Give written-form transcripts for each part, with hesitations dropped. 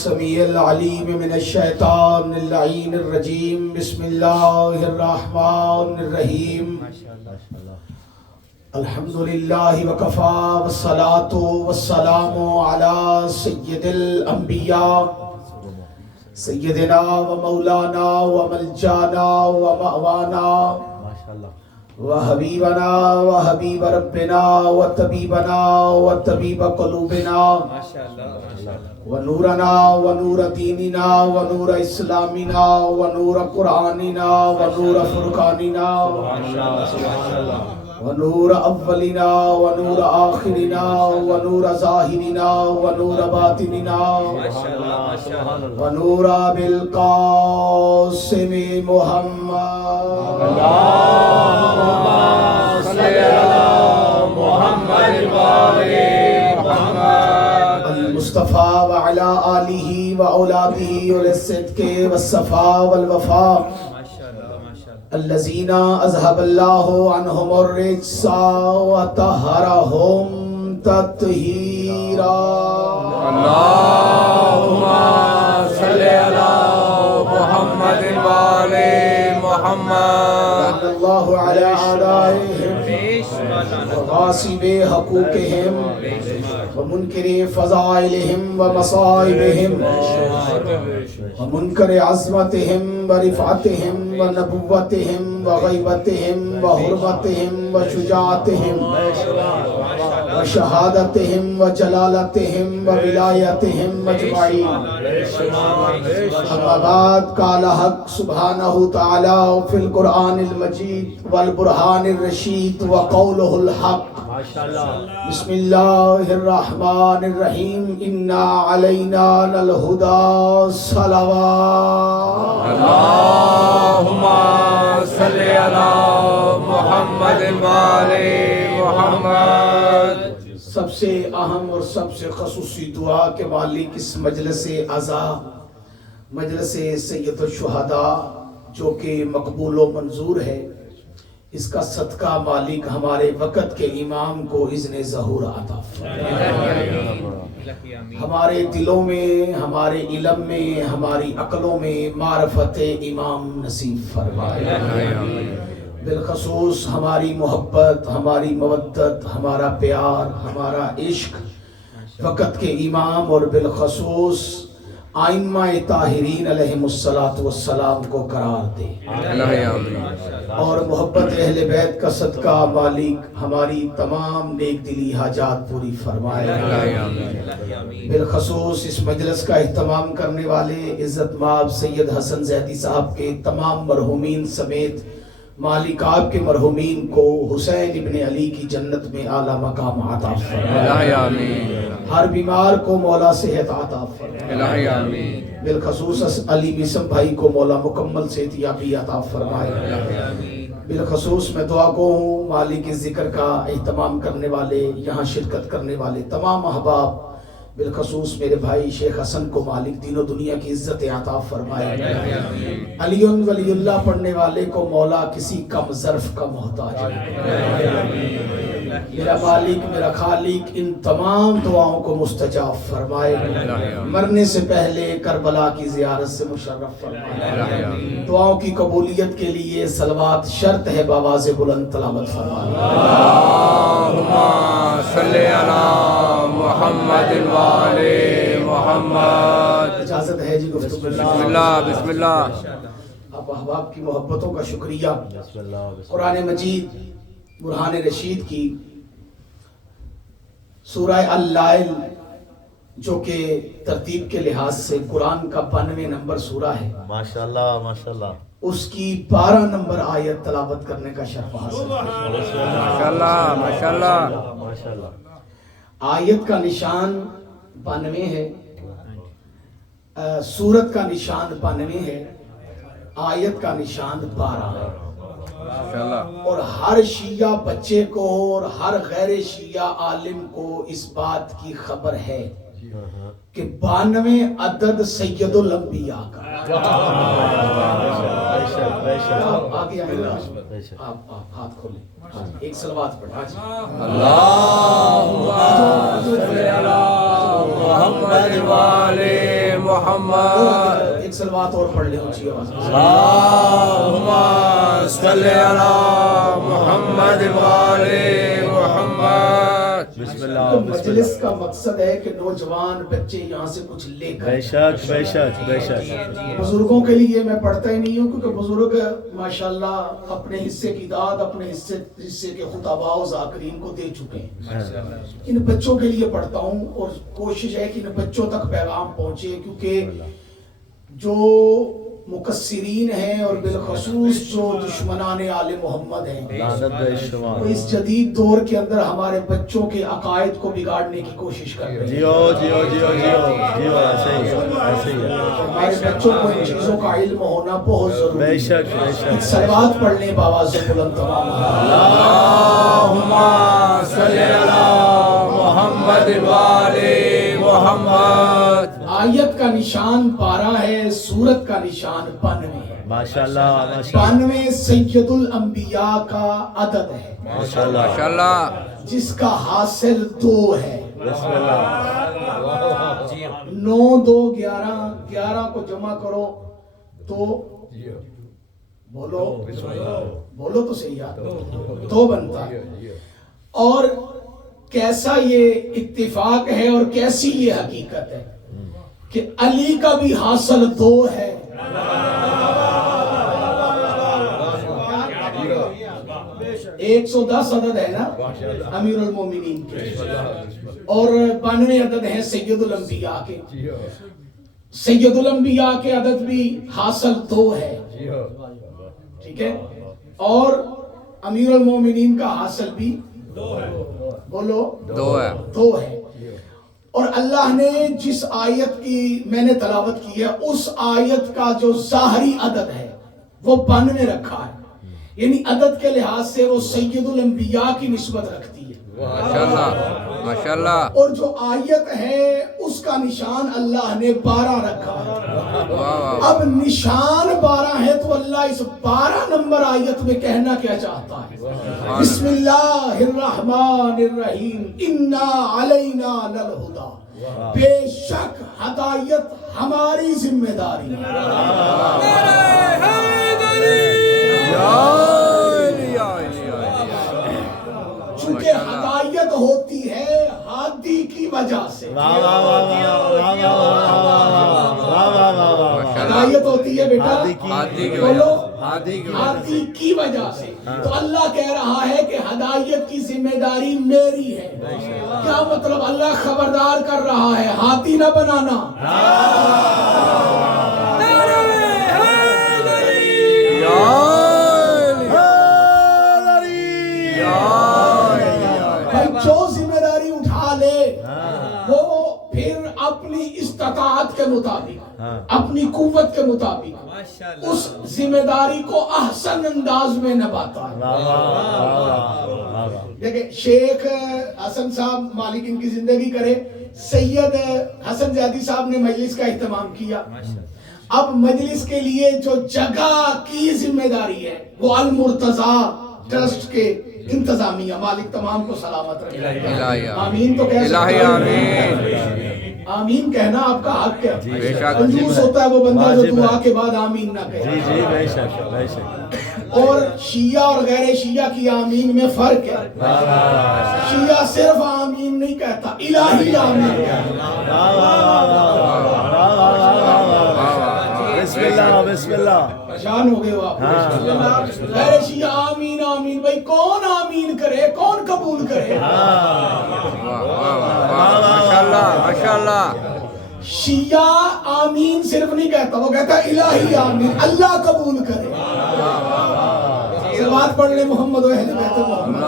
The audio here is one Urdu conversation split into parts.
السمیع العلیم من الشیطان اللعین الرجیم بسم اللہ الرحمن الرحیم الحمدللہ وکفا والصلاة والسلام علی سید الانبیاء سیدنا و مولانا و ملجانا و مأوانا و حبیبنا و حبیب ربنا و طبیبنا و طبیب قلوبنا و نورنا و نور دیننا و نور اسلامنا و نور قرآننا و نور فرقاننا و نور اولنا و نور آخرنا و نور ظاہرنا و نور باطننا و نور بالقاسم محمد اللہم صلی علی محمد وآلِ محمد المصطفیٰ وعلی آلہ و اولادہ والصدق والصفاء والوفاء الذين اذهب الله عنهم الرجس وطهرهم تطهيرا اللهم صل على محمد وآل محمد الله على أعدائهم وغاصب حقوقهم ومنكر فضائلهم ومصائبهم ومنكر عظمتهم ورفعتهم ونبوتهم وغیبتهم وحرمتهم وشجاعتهم وشہادتهم وجلالتهم وولایتهم اجمعین اما بعد قال حق سبحانہ تعالی فی القرآن المجید والبرہان الرشید وقولہ الحق بسم اللہ الرحمن الرحیم انا علینا للہدی صلوات اللہم صلی علی محمد وآل محمد سب سے اہم اور سب سے خصوصی دعا کے مالک اس مجلس اعزا مجلس سید الشہداء جو کہ مقبول و منظور ہے، اس کا صدقہ مالک ہمارے وقت کے امام کو اذن ظہور عطا فرمائے، ہمارے دلوں میں، ہمارے علم میں، ہماری عقلوں میں معرفت امام نصیب فرمائے، بالخصوص ہماری محبت، ہماری مودت، ہمارا پیار، ہمارا عشق وقت کے امام اور بالخصوص آئمہ طاہرین علیہم السلام کو قرار دے اور محبت اہل بیت کا صدقہ مالک ہماری تمام نیک دلی حاجات پوری فرمائے، بالخصوص اس مجلس کا اہتمام کرنے والے عزت مآب سید حسن زیدی صاحب کے تمام مرحومین سمیت مالک آپ کے مرحومین کو حسین ابن علی کی جنت میں اعلیٰ مقام عطا فرمائے، ہر بیمار کو مولا صحت عطا فرمائے، بالخصوص علی مسم بھائی کو مولا مکمل صحت یابی عطا فرمائے، بالخصوص میں دعا کو ہوں مالک ذکر کا اہتمام کرنے والے، یہاں شرکت کرنے والے تمام احباب، بالخصوص میرے بھائی شیخ حسن کو مالک دین و دنیا کی عزت عطا فرمائے، علی ولی اللہ پڑھنے والے کو مولا کسی کم ظرف کا محتاج میرا مالک میرا خالق ان تمام دعاؤں کو مستجاب فرمائے، مرنے سے پہلے کربلا کی زیارت سے مشرف فرمائے، دعاؤں کی قبولیت کے لیے صلوات شرط ہے، بآواز بلند تلاوت فرمائے، اللہم صلی علی محمد وآل محمد۔ اجازت ہے جی گفتگو، بسم اللہ بسم اللہ۔ آپ احباب کی محبتوں کا شکریہ۔ قرآن مجید برہان رشید کی سورہ اللائل جو کہ ترتیب کے لحاظ سے قرآن کا 92 نمبر سورہ ہے، ماشاءاللہ ماشاءاللہ، اس کی 12 نمبر آیت تلاوت کرنے کا شرف حاصل ہے، ماشاءاللہ ماشاءاللہ ماشاءاللہ۔ آیت کا نشان 92 ہے، سورت کا نشان 92 ہے، آیت کا نشان 12 ہے، اور ہر شیعہ بچے کو اور ہر غیر شیعہ عالم کو اس بات کی خبر ہے کہ 92 عدد سید الانبیاء کا آگے آئیں گا، آپ ہاتھ کھولیں، ایک صلوات پڑھیں، اللہم صلی علی محمد وآل محمد۔ محمد ایک صلوات اور پڑھ لیں اونچی آواز میں. اللہم صلی علی محمد وآل محمد. بسم اللہ تو بسم مجلس اللہ. کا مقصد ہے کہ نوجوان بچے یہاں سے کچھ لے کر. بے شک بے شک بے شک. بزرگوں کے لیے میں پڑھتا ہی نہیں ہوں کیونکہ بزرگ ماشاءاللہ اپنے حصے کی داد اپنے حصے کے خطباء و ذاکرین کو دے چکے ہیں. ان بچوں کے لیے پڑھتا ہوں اور کوشش ہے کہ ان بچوں تک پیغام پہنچے کیونکہ جو مقصرین ہیں اور بالخصوص جو دشمنان آل محمد ہیں لعنت بے شمار. وہ اس جدید دور کے اندر ہمارے بچوں کے عقائد کو بگاڑنے کی کوشش کر رہے ہیں. جیو جیو جیو جیو جیو ایسے ہی ہے ایسے ہی ہے. ہمارے بچوں کو ان چیزوں کا علم ہونا بہت ضروری بے ہے. شک بے شک. صلوات پڑھ لیں بآواز بلند تمام. اللہم صلی علی محمد وآل محمد. آیت کا نشان 12 ہے، سورت کا نشان 92 ہے. ماشاءاللہ ماشاءاللہ 92 سید الانبیاء کا عدد ہے ماشاءاللہ. جس کا حاصل 2 ہے. بسم اللہ. 9 2 11 11 کو جمع کرو تو بولو بولو تو صحیح یاد 2 بنتا ہے. اور کیسا یہ اتفاق ہے اور کیسی یہ حقیقت ہے کہ علی کا بھی حاصل 2 ہے. 110 عدد ہے نا امیر المومنین کے اور 92 عدد ہیں سید الانبیاء کے. سید الانبیاء کے عدد بھی حاصل 2 ہے. ٹھیک ہے. اور امیر المومنین کا حاصل بھی بولو 2 ہے. 2 ہے. اور اللہ نے جس آیت کی میں نے تلاوت کی ہے اس آیت کا جو ظاہری عدد ہے وہ 92 رکھا ہے. یعنی عدد کے لحاظ سے وہ سید الانبیاء کی نسبت رکھتی ہے. ماشاءاللہ ماشاءاللہ. اور جو آیت ہے اس کا نشان اللہ نے 12 رکھا ہے. اب نشان 12 ہے تو اللہ اس 12 نمبر آیت میں کہنا کیا چاہتا ہے؟ بسم اللہ الرحمن الرحیم انا علینا للہدی. بے شک ہدایت ہماری ذمہ داری ہے. چونکہ ہدایت ہوتی ہے ہادی کی وجہ سے. ہدایت ہوتی ہے بیٹا بولو ہادی کی وجہ سے. تو اللہ کہہ رہا ہے کہ ہدایت کی ذمہ داری میری ہے. کیا مطلب؟ اللہ خبردار کر رہا ہے ہاتھی نہ بنانا. جو ذمہ داری اٹھا لے وہ پھر اپنی استطاعت کے مطابق اپنی قوت کے مطابق اس ذمہ داری کو احسن انداز میں نبھاتا ہے. دیکھیں شیخ حسن صاحب مالک ان کی زندگی کرے سید حسن زیادی صاحب نے مجلس کا اہتمام کیا. اب مجلس کے لیے جو جگہ کی ذمہ داری ہے وہ المرتضی ٹرسٹ کے انتظامیہ مالک تمام کو سلامت رکھے. آمین تو کہہ سکتے ہیں. آمین کہنا آپ کا حق ہے. کنجوس ہوتا ہے وہ بندہ جو دعا کے بعد آمین نہ کہے. اور شیعہ اور غیر شیعہ کی آمین میں فرق ہے. شیعہ صرف آمین نہیں کہتا الہی آمین کہتا. بسم اللہ بسم اللہ. پریشان ہو گئے ہو آپ. غیر شیعہ آمین آمین. بھائی کون آمین کرے کون قبول کرے؟ ماشاءاللہ ماشاءاللہ. شیعہ آمین صرف نہیں کہتا وہ کہتا الہی آمین اللہ قبول کرے. صلوات پڑھ لیں محمد و اہل بیت محمد.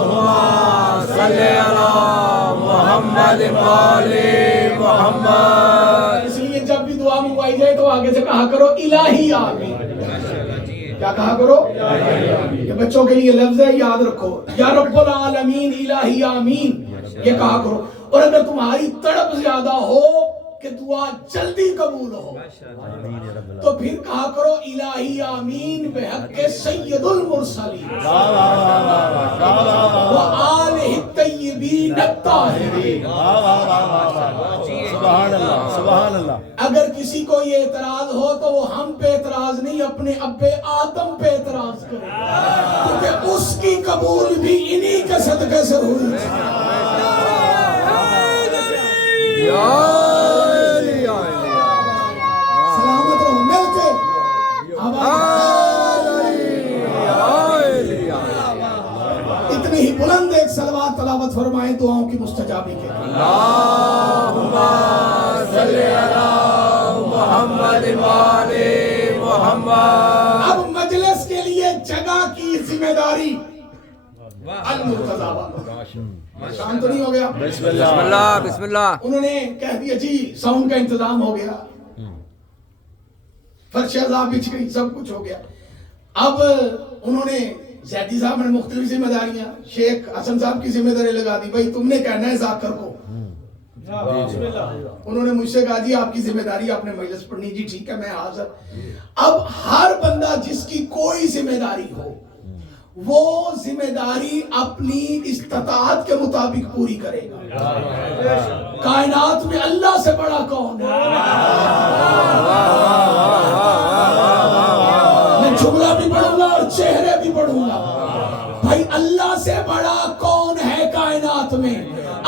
اللہم صلی علی محمد وآل محمد. اس لیے جب بھی دعا منگوائی جائے تو آگے سے کہا کرو الہی آمین. کیا کہا کرو؟ یہ بچوں کے لیے لفظ ہے یاد رکھو. یا رب العالمین الہی آمین یہ کہا کرو. اور اگر تمہاری تڑپ زیادہ ہو کہ دعا جلدی قبول ہو تو پھر کہا کرو الہی آمین بحق سید المرسلین وآلہ الطیبین الطاہرین. سبحان اللہ سبحان اللہ. اگر کسی کو یہ اعتراض ہو تو وہ ہم پہ اعتراض نہیں اپنے ابے آدم پہ اعتراض کرے، کیونکہ اس کی قبول بھی انہی کے صدقے سے ہوئی. سلامت رہو مل کے اتنی ہی بلند ایک صلوات تلاوت فرمائیں دعاؤں کی مستجابی کے. اللہم صلی علی محمد وآل محمد. اب مجلس کے لیے جگہ کی ذمہ داری المرتضی. شام تو نہیں ہو گیا؟ بسم اللہ بسم اللہ. انہوں نے کہہ دیا جی ساؤنڈ کا انتظام ہو گیا، فرش عذاب بچھ گئی، سب کچھ ہو گیا. اب انہوں نے زیدی صاحب نے مختلف ذمہ داریاں، شیخ حسن صاحب کی ذمہ داری لگا دی، بھائی تم نے کہنا ہے ذاکر کو. انہوں نے مجھ سے کہا جی آپ کی ذمہ داری آپ نے مجلس پڑھنی. جی ٹھیک ہے میں حاضر. اب ہر بندہ جس کی کوئی ذمہ داری ہو وہ ذمہ داری اپنی استطاعت کے مطابق پوری کرے گا. کائنات میں اللہ سے بڑا کون ہے؟ میں جملہ بھی پڑھوں گا اور چہرے بھی پڑھوں گا. بھائی اللہ سے بڑا کون ہے کائنات میں؟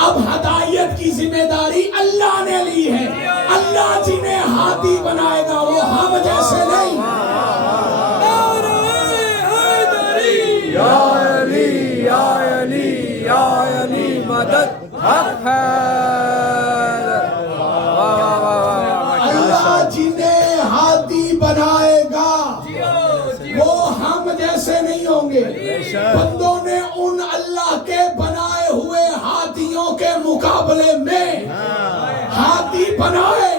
اب ہدایت کی ذمہ داری اللہ نے لی ہے. اللہ جنہیں ہاتھی بنائے گا وہ ہم جیسے نہیں. یا علی یا علی یا علی مدد حق ہے. اللہ جنہیں ہاتھی بنائے گا وہ ہم جیسے نہیں ہوں گے. بندوں نے ان اللہ کے بنائے ہوئے ہاتھیوں کے مقابلے میں ہاتھی بنائے.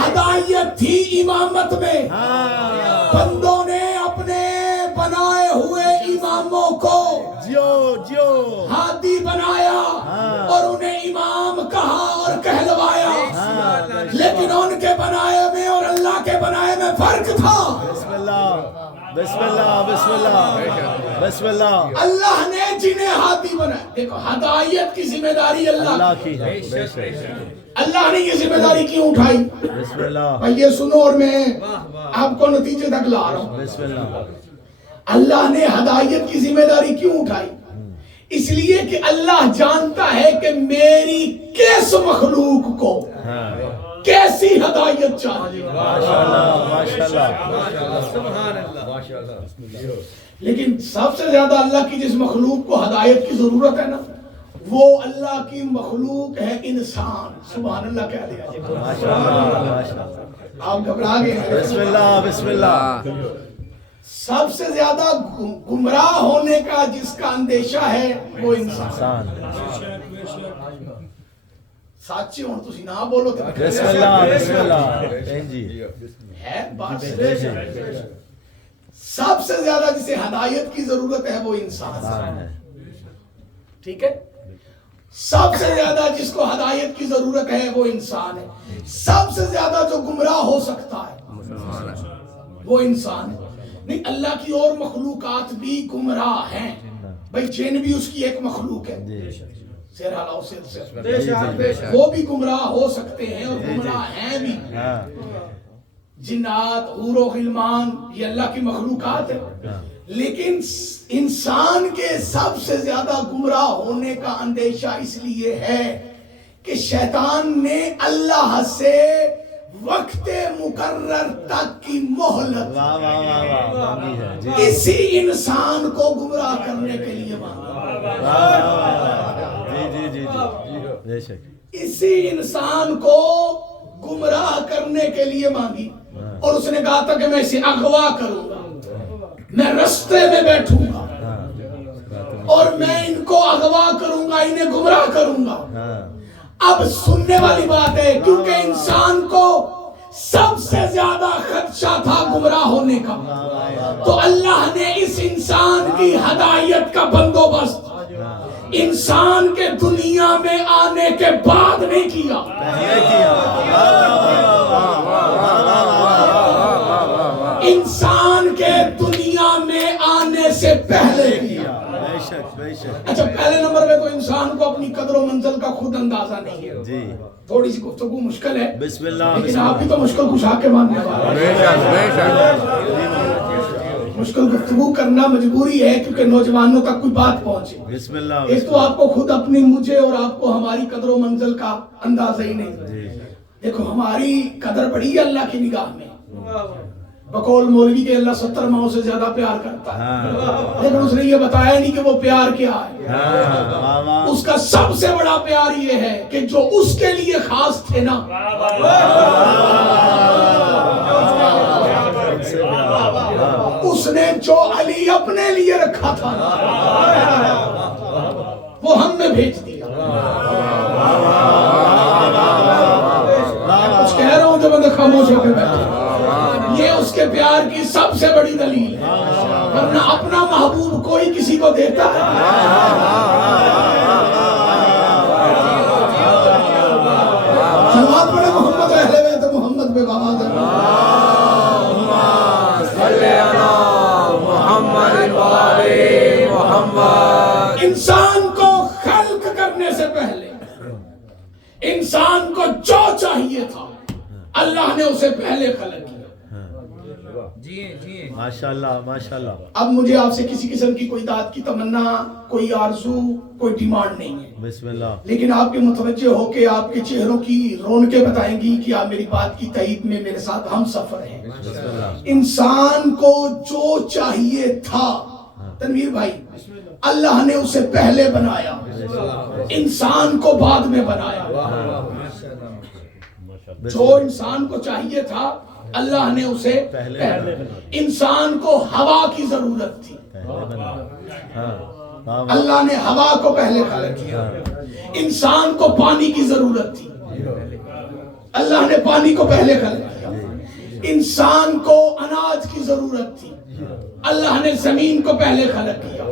ہدایت تھی امامت میں، بندوں نے اپنے بنائے ہوئے اماموں کو ہاتھی بنایا اور انہیں امام کہا اور کہلوایا. لیکن ان کے بنائے میں اور اللہ کے بنائے میں فرق تھا. بسم اللہ بسم اللہ بسم اللہ بسم اللہ. اللہ نے جنہیں ہاتھی بنایا. دیکھو ہدایت کی ذمہ داری اللہ کی ہے. اللہ نے یہ ذمہ داری کیوں اٹھائی؟ بسم اللہ بھائی یہ سنو اور میں آپ کو نتیجے تک لا رہا ہوں. بسم اللہ. اللہ نے ہدایت کی ذمہ داری کیوں اٹھائی؟ اس لیے کہ اللہ جانتا ہے کہ میری کس مخلوق کو کیسی ہدایت چاہیے. لیکن سب سے زیادہ اللہ کی جس مخلوق کو ہدایت کی ضرورت ہے نا وہ اللہ کی مخلوق ہے انسان. سبحان اللہ کہہ دیا. آپ گھبرا گئے ہیں. بسم اللہ بسم اللہ. سب سے زیادہ گمراہ ہونے کا جس کا اندیشہ ہے وہ انسان. سچی ہوں تسی نہ بولو تو بسم اللہ بسم اللہ. جی ہے بات. سب سے زیادہ جسے ہدایت کی ضرورت ہے وہ انسان ہے. ٹھیک ہے. سب سے زیادہ جس کو ہدایت کی ضرورت ہے وہ انسان ہے. سب سے زیادہ جو گمراہ ہو سکتا ہے وہ انسان ہے. نہیں اللہ کی اور مخلوقات بھی گمراہ ہیں. بھائی جن بھی اس کی ایک مخلوق ہے. وہ بھی گمراہ ہو سکتے ہیں اور گمراہ ہیں بھی. جنات حور و غلمان یہ اللہ کی مخلوقات ہے. لیکن انسان کے سب سے زیادہ گمراہ ہونے کا اندیشہ اس لیے ہے کہ شیطان نے اللہ سے وقت مقرر تک کی مہلت اسی انسان کو گمراہ کرنے کے لیے مانگا. اسی انسان کو گمراہ کرنے کے لیے مانگی اور اس نے کہا تھا کہ میں اسے اغوا کروں گا, میں رستے میں بیٹھوں گا اور میں ان کو اغوا کروں گا, انہیں گمراہ کروں گا. اب سننے والی بات ہے کیونکہ انسان کو سب سے زیادہ خدشہ تھا گمراہ ہونے کا, تو اللہ نے اس انسان کی ہدایت کا بندوبست انسان کے دنیا میں آنے کے بعد نہیں کیا, انسان کے دنیا میں آنے سے پہلے کیا. اچھا پہلے نمبر پہ تو انسان کو اپنی قدر و منزل کا خود اندازہ نہیں ہے. جی تھوڑی سی گفتگو مشکل ہے بسم اللہ لیکن آپ بھی تو مشکل کشا کے ماننے والے ہیں. مشکل گفتگو کرنا مجبوری ہے کیونکہ نوجوانوں تک کوئی بات پہنچے. بسم اللہ ایک تو آپ کو خود اپنی مجھے اور آپ کو ہماری قدر و منزل کا اندازہ ہی نہیں. دیکھو ہماری قدر بڑی ہے اللہ کی نگاہ میں. بقول مولوی کے اللہ 70 ماؤں سے زیادہ پیار کرتا ہے لیکن اس نے یہ بتایا نہیں کہ وہ پیار کیا ہے. اس کا سب سے بڑا پیار یہ ہے کہ جو اس کے لیے خاص تھے نا اس نے جو علی اپنے لیے رکھا تھا وہ ہم میں بھیج دیا. کچھ کہہ رہا ہوں جو بندے خاموش ہو کے بیٹھے. یہ اس کے پیار کی سب سے بڑی دلیل ہے ورنہ اپنا محبوب کوئی کسی کو دیتا ہے. سلوات پڑھے محمد اہل بیت محمد پہ بہاد انسان کو خلق کرنے سے پہلے انسان کو جو چاہیے تھا اللہ نے اسے پہلے خلق کیا. ماشاءاللہ ماشاءاللہ. اب مجھے آپ سے کسی قسم کی کوئی داد کی تمنا کوئی آرزو کوئی ڈیمانڈ نہیں ہے بسم اللہ. لیکن آپ کے متوجہ ہو کے آپ کے چہروں کی رونقیں بتائیں گی کہ آپ میری بات کی تائید میں میرے ساتھ ہم سفر ہیں. انسان کو جو چاہیے تھا تنویر بھائی اللہ نے اسے پہلے بنایا انسان کو بعد میں بنایا. جو انسان کو چاہیے تھا اللہ نے اسے پہلے. انسان کو ہوا کی ضرورت تھی اللہ نے ہوا کو پہلے خلق کیا. انسان کو پانی کی ضرورت تھی اللہ نے پانی کو پہلے خلق کیا. انسان کو اناج کی ضرورت تھی اللہ نے زمین کو پہلے خلق کیا.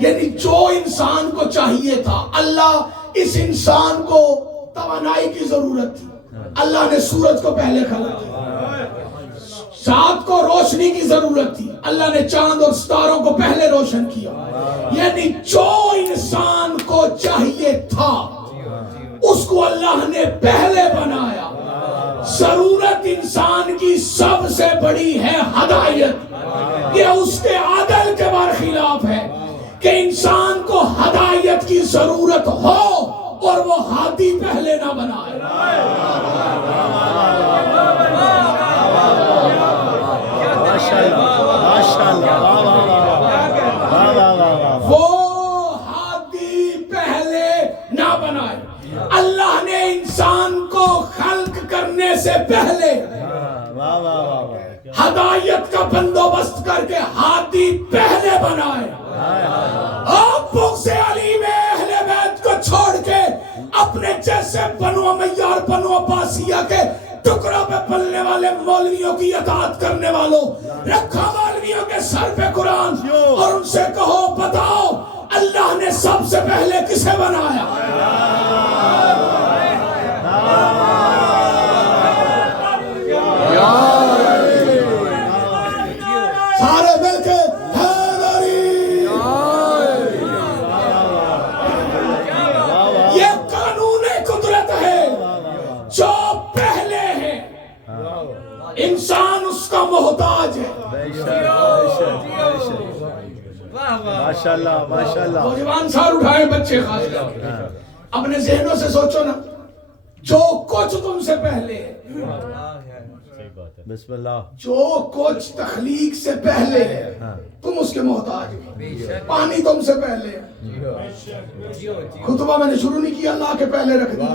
یعنی جو انسان کو چاہیے تھا اللہ اس انسان کو توانائی کی ضرورت تھی اللہ نے سورج کو پہلے خلق کیا. رات کو روشنی کی ضرورت تھی اللہ نے چاند اور ستاروں کو پہلے روشن کیا. یعنی جو انسان کو چاہیے تھا اس کو اللہ نے پہلے بنایا. ضرورت انسان کی سب سے بڑی ہے ہدایت. یہ اس کے عدل کے برخلاف ہے کہ انسان کو ہدایت کی ضرورت ہو اور وہ ہادی پہلے نہ بنائے. وہ ہادی پہلے نہ بنائے. اللہ نے انسان کو خلق کرنے سے پہلے ہدایت کا بندوبست کر کے ہادی پہلے بنائے. آپ بغض علی میں اہل بیت کو چھوڑ کے اپنے جیسے بنو امیہ بنو عباسیہ کے ٹکڑوں پہ پلنے والے مولویوں کی اطاعت کرنے والوں رکھا مولویوں کے سر پہ قرآن اور ان سے کہو بتاؤ اللہ نے سب سے پہلے کسے بنایا؟ سارے مل کے حیدری. یہ قانون قدرت ہے. جو پہلے ہے انسان اس کا محتاج ہے. ماشاءاللہ ماشاءاللہ. نوجوان سار اٹھائے بچے خاص کر کے اپنے ذہنوں سے سوچو نا جو کچھ تم سے پہلے ہے بسم اللہ. جو کچھ تخلیق سے پہلے ہے تم اس کے محتاج ہو. پانی تم سے پہلے ہے. خطبہ میں نے شروع نہیں کیا اللہ کے پہلے رکھ دیا.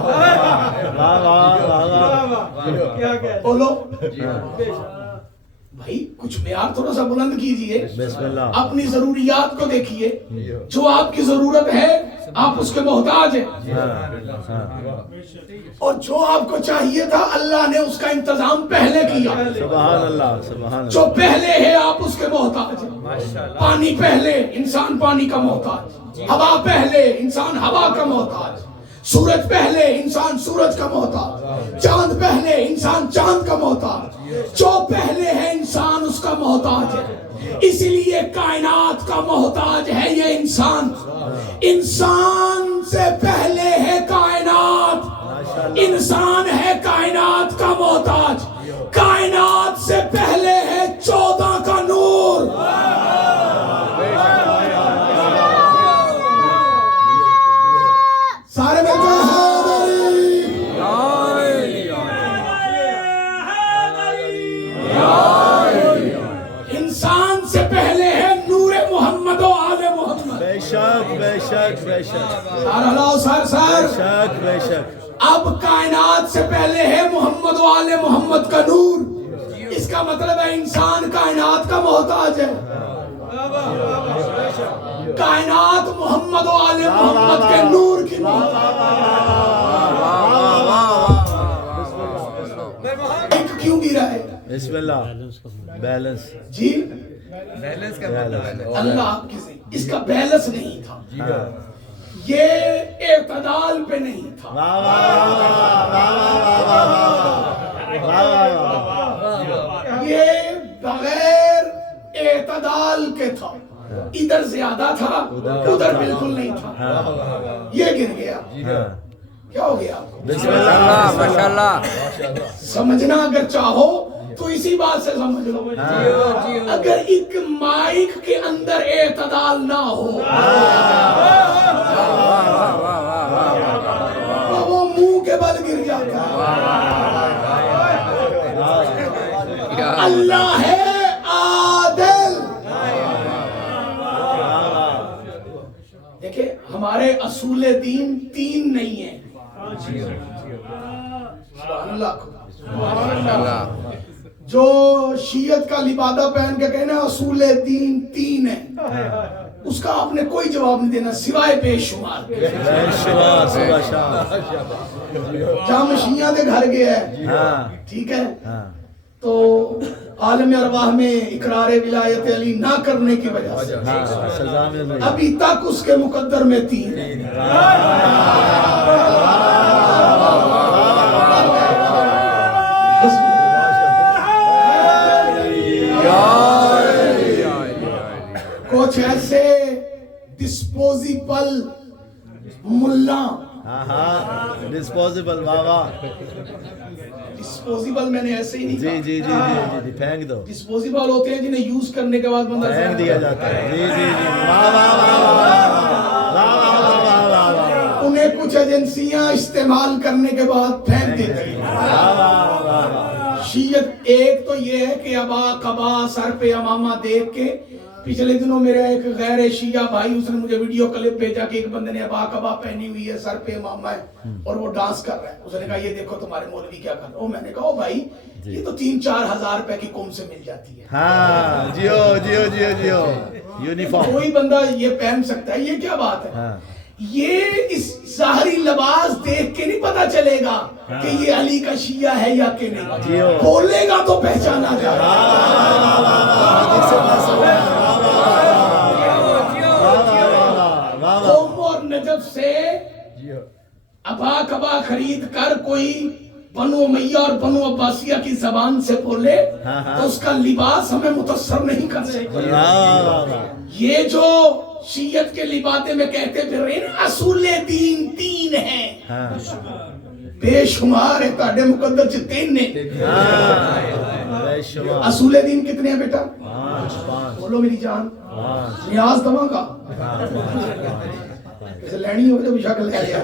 بولو بھائی کچھ معیار تھوڑا سا بلند کیجئے. بسم اللہ. اپنی ضروریات کو دیکھیے. جو آپ کی ضرورت ہے آپ اس کے محتاج ہیں اور جو آپ کو چاہیے تھا اللہ نے اس کا انتظام پہلے کیا. سبحان اللہ سبحان اللہ. جو پہلے ہے آپ اس کے محتاج ہیں. پانی پہلے انسان پانی کا محتاج. ہوا پہلے انسان ہوا کا محتاج. سورج پہلے انسان سورج کا محتاج. چاند پہلے انسان چاند کا محتاج. جو پہلے ہے انسان اس کا کا محتاج ہے، اس لیے کائنات کا محتاج ہے یہ انسان۔ انسان سے پہلے ہے کائنات، انسان ہے کائنات کا محتاج، کائنات سے پہلے ہے 14 کا نور۔ سارے میں انسان سے پہلے ہے نور محمد و آل محمد۔ بے شک بے شک بے شک سارا لاؤ سار سار۔ بے شک بے شک اب کائنات سے پہلے ہے محمد و آل محمد کا نور، اس کا مطلب ہے انسان کائنات کا محتاج ہے۔ کائنات محمد و آل محمد کے نور کی ایک کیوں گرا ہے؟ بسم اللہ بیلنس جی بیلنس کا مطلب ہے اللہ کی اس کا بیلنس نہیں تھا، یہ اعتدال پہ نہیں تھا۔ یہ بغیر اعتدال کے تھا، ادھر زیادہ تھا ادھر بالکل نہیں تھا، یہ گر گیا۔ کیا ہو گیا؟ بسم اللہ ماشاءاللہ۔ سمجھنا اگر چاہو تو اسی بات سے سمجھ لو، اگر ایک مائک کے اندر اعتدال نہ ہو تو وہ منہ کے بل گر جاتا ہے۔ اللہ ہے عادل۔ دیکھیں ہمارے اصول دین 3 نہیں ہیں۔ سبحان اللہ۔ جو شیعت کا لبادہ پہن کے کہنا اصول دین 3 ہے، اس کا آپ نے کوئی جواب نہیں دینا سوائے بے شمار۔ جہاں شیعہ دے گھر گیا ہے، ٹھیک ہے، تو عالم ارواح میں اقرار ولایت علی نہ کرنے کی وجہ سے ابھی تک اس کے مقدر میں 3 ہیں۔ کچھ ایسے ڈسپوزیبل ملا، ڈسپوزیبل بابا، ڈسپوزیبل میں نے ایسے ہی نہیں جی کہا، جی جی جی پھینک دو، ڈسپوزیبل ہوتے ہیں جنہیں یوز کرنے کے بعد بندہ پھینک دیا جاتا ہے۔ جی جی جی واہ واہ واہ واہ واہ واہ واہ، انہیں کچھ ایجنسیاں استعمال کرنے کے بعد پھینک دیتی ہیں۔ شیعت ایک تو یہ ہے کہ ابا قبا سر پہ امامہ دیکھ کے، پچھلے دنوں میرا ایک غیر شیعہ بھائی اس نے مجھے ویڈیو کلپ بھیجا کہ ایک بندے نے ابا قبا پہنی ہوئی ہے، سر پہ امامہ ہے اور وہ ڈانس کر رہا ہے، اس نے کہا یہ دیکھو تمہارے مولوی کیا کر رہا ہے۔ میں نے کہا او بھائی یہ تو 3-4 ہزار روپے کی کم سے مل جاتی ہے، ہاں جیو جیو جیو جیو یونیفارم، کوئی بندہ یہ پہن سکتا ہے، یہ کیا بات ہے؟ یہ اس ظاہری لباس دیکھ کے نہیں پتا چلے گا کہ یہ علی کا شیعہ ہے یا کہ نہیں، بولے گا تو پہچانا جائے گا۔ قوم اور نجف سے ابا کبا خرید کر کوئی بنو امیہ اور بنو عباسیہ کی زبان سے بولے تو اس کا لباس ہمیں متاثر نہیں کر سکتا۔ یہ جو شیعت کے لبادے میں کہتے پھر رہے ہیں اصول دین 3 ہیں، بے شمار ہے، تاڑے مقدر چھ 3 نے۔ اصول دین کتنے ہیں بیٹا؟ 5 بولو میری جان، نیاز دواں گا جیسے لینی ہوگی تو بھی شکل لے لیا،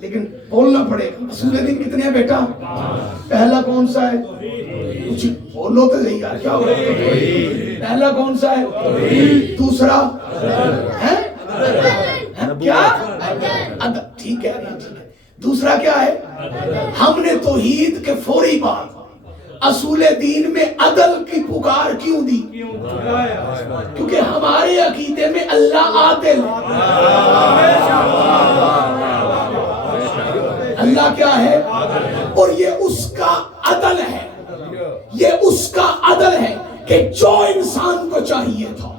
لیکن بولنا پڑے گا۔ اصول دین کتنے ہیں بیٹا؟ پہلا کون سا ہے؟ کچھ بولو تو صحیح یار، کیا ہو رہا ہے؟ پہلا کون سا ہے؟ دوسرا ہے کیا؟ ادب، ٹھیک ہے، دوسرا کیا ہے؟ ہم نے توحید کے فوری بعد اصول دین میں عدل کی پکار کیوں دی؟ کیونکہ ہمارے عقیدے میں اللہ عادل ہے۔ اللہ کیا ہے؟ اور یہ اس کا عدل ہے، یہ اس کا عدل ہے کہ جو انسان کو چاہیے تھا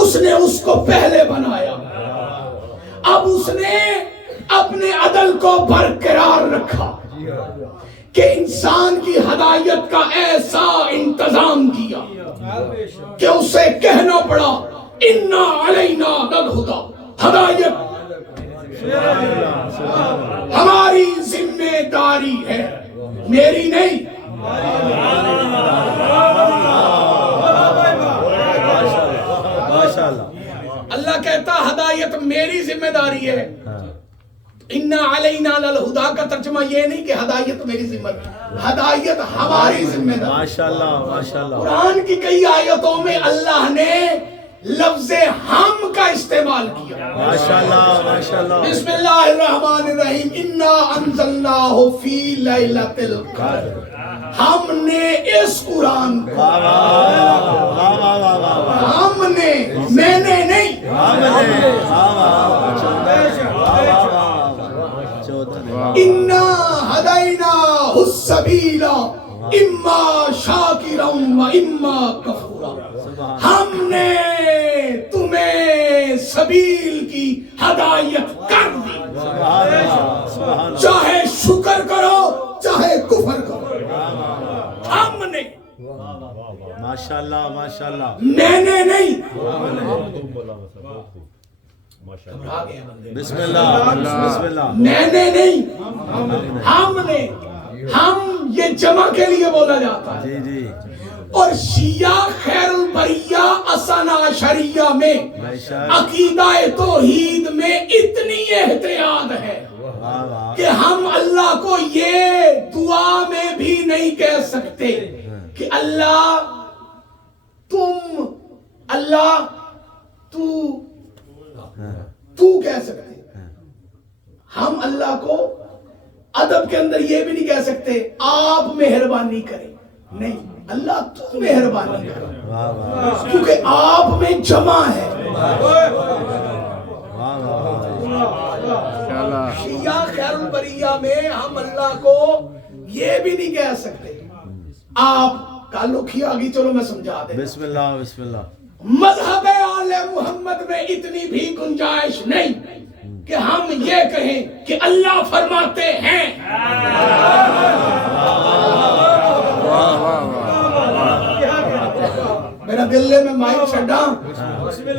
اس نے اس کو پہلے بنایا، اب اس نے اپنے عدل کو برقرار رکھا، کہ انسان کی ہدایت کا ایسا انتظام کیا کہ اسے کہنا پڑا انا علینا للہدی، ہدایت ہماری ذمہ داری ہے، میری نہیں۔ اللہ کہتا ہدایت میری ذمہ داری ہے۔ انا علینا للہدی کا ترجمہ یہ نہیں کہ ہدایت میری ذمہ داری، ہدایت ہماری ذمہ داری۔ ماشاءاللہ ماشاءاللہ۔ قرآن کی کئی آیتوں میں اللہ نے لفظ ہم کا استعمال کیا۔ ماشاءاللہ ماشاءاللہ۔ بسم اللہ الرحمن الرحیم، انا انزلناہ فی لیلۃ القدر، ہم نے اس قرآن کو، ہم نے، میں نے نہیں، انا ہدیناہ السبیل اما شاکرا و اما کفورا، ہم نے تمہیں سبیل کی ہدایت کر دی، چاہے شکر کرو چاہے کفر کرو، ہم نے، ماشاءاللہ ماشاءاللہ۔ میں نے نہیں۔ بسم اللہ بسم اللہ۔ میں نے نہیں، ہم نے، ہم یہ جمع کے لیے بولا جاتا ہے۔ جی جی۔ اور شیعہ خیر البریہ اثنا عشریہ میں عقیدہ توحید میں اتنی احتیاط ہے کہ ہم اللہ کو یہ دعا میں بھی نہیں کہہ سکتے کہ اللہ تم، اللہ تو کہہ سکتے۔ ہم اللہ کو ادب کے اندر یہ بھی نہیں کہہ سکتے آپ مہربانی کریں، نہیں، اللہ تو مہربانی کریں، کیونکہ آپ میں جمع ہے۔ شیعہ خیر البریہ میں ہم اللہ کو یہ بھی نہیں کہہ سکتے آپ، تعلق ہی آگی، چلو میں سمجھا دیں۔ بسم اللہ بسم اللہ۔ مذہب آل محمد میں اتنی بھی گنجائش نہیں کہ ہم یہ کہیں کہ اللہ فرماتے ہیں۔ میرا دل میں مائک چھڑا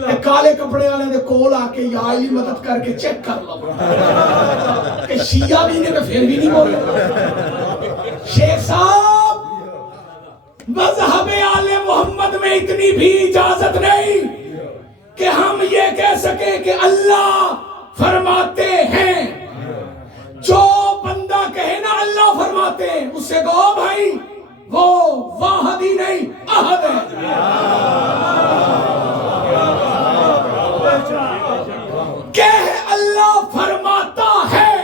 کہ کالے کپڑے والے نے کول آ کے یا علی مدد کر کے چیک کر لو کہ شیعہ بھی نے تو پھر بھی نہیں بولے۔ شیخ صاحب، مذہب آل محمد میں اتنی بھی اجازت نہیں کہ ہم یہ کہہ سکیں کہ اللہ فرماتے ہیں۔ جو بندہ کہے نا اللہ فرماتے ہیں، اس سے کہو بھائی وہ واحد ہی نہیں احد ہے۔ کہ اللہ فرماتا ہے،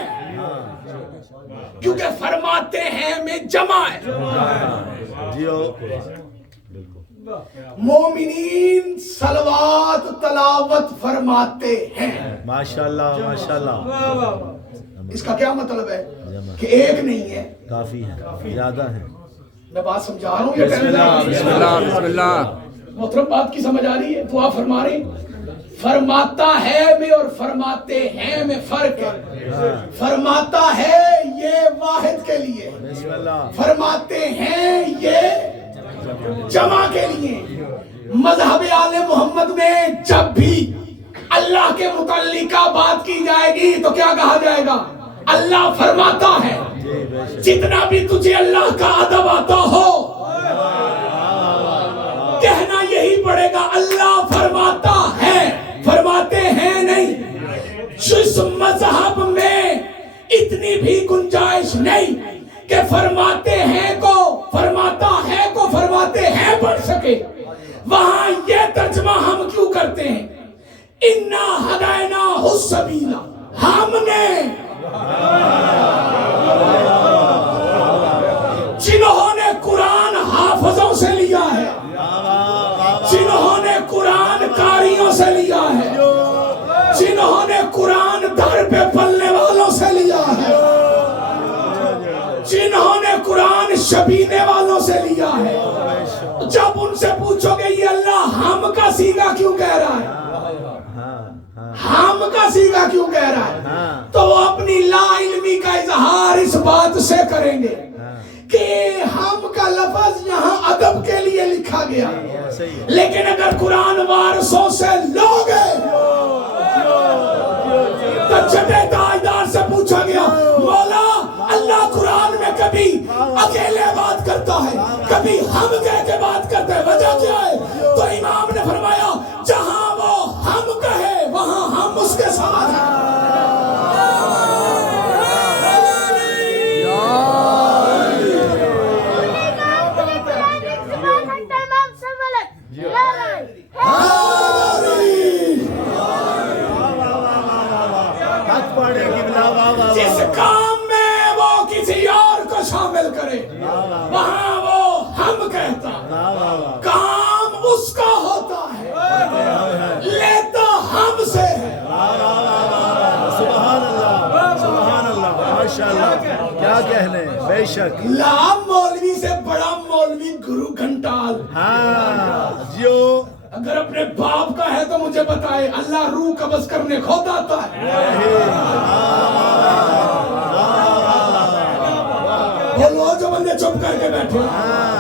کیونکہ فرماتے ہیں میں جمع ہے۔ مومنین صلوات تلاوت فرماتے ہیں۔ ماشاءاللہ ماشاءاللہ۔ اس کا کیا مطلب ہے کہ ایک نہیں ہے، کافی ہے، زیادہ ہے۔ میں بات سمجھا رہا ہوں، یہ بسم اللہ بسم اللہ بسم اللہ۔ محترم بات کی سمجھ آ رہی ہے؟ دعا فرما رہے ہیں، فرماتا ہے میں اور فرماتے ہیں میں فرق ہے۔ فرماتا ہے یہ واحد کے لیے، بسم اللہ۔ فرماتے ہیں یہ جمع کے لیے۔ مذہب آل محمد میں جب بھی اللہ کے متعلقہ بات کی جائے گی تو کیا کہا جائے گا؟ اللہ فرماتا ہے۔ جتنا بھی تجھے اللہ کا ادب آتا ہو کہنا یہی پڑے گا اللہ فرماتا ہے، فرماتے ہیں نہیں۔ جس مذہب میں اتنی بھی گنجائش نہیں کہ فرماتے ہیں کو فرماتا ہے کو فرماتے ہیں پڑھ سکے، وہاں یہ ترجمہ ہم کیوں کرتے ہیں؟ انا ہدیناہ السبیل، ہم نے جنہوں نے قرآن حافظوں سے لیا ہے، جنہوں نے قرآن قاریوں سے لیا ہے، جنہوں نے قرآن در پہ پلنے والوں سے لیا ہے، جنہوں نے قرآن شبینے والوں سے لیا ہے، جب ان سے پوچھو گے یہ اللہ ہم کا سیگا کیوں کہہ رہا ہے، ہم کا سیگا کیوں کہہ رہا ہے، تو وہ اپنی لا علمی کا اظہار اس بات سے کریں گے کہ ہم کا لفظ یہاں ادب کے لیے لکھا گیا، لیکن اگر قرآن وارثوں سے لوگے تو چھٹے تاجدار سے پوچھا گیا مولا اللہ قرآن میں کبھی اکیلے بات کرتا ہے، کبھی ہم کہہ کے بات کرتا ہے، وجہ کیا ہے؟ تو امام نے فرمایا جہاں وہ ہم کہے وہاں ہم اس کے ساتھ ہیں۔ جس کام میں وہ کسی اور کو شامل کرے وہاں وہ ہم کہتا، کام اس کا ہوتا ہے لیتا ہم سے ہے۔ سبحان اللہ سبحان اللہ ماشاءاللہ، کیا کہنے، بے شک لا مولوی سے بڑا مولوی گرو گھنٹال، ہاں جو اگر اپنے باپ کا ہے تو مجھے بتائے اللہ روح قبض کرنے خود آتا ہے۔ بولو جو بندے چپ کر کے بیٹھے،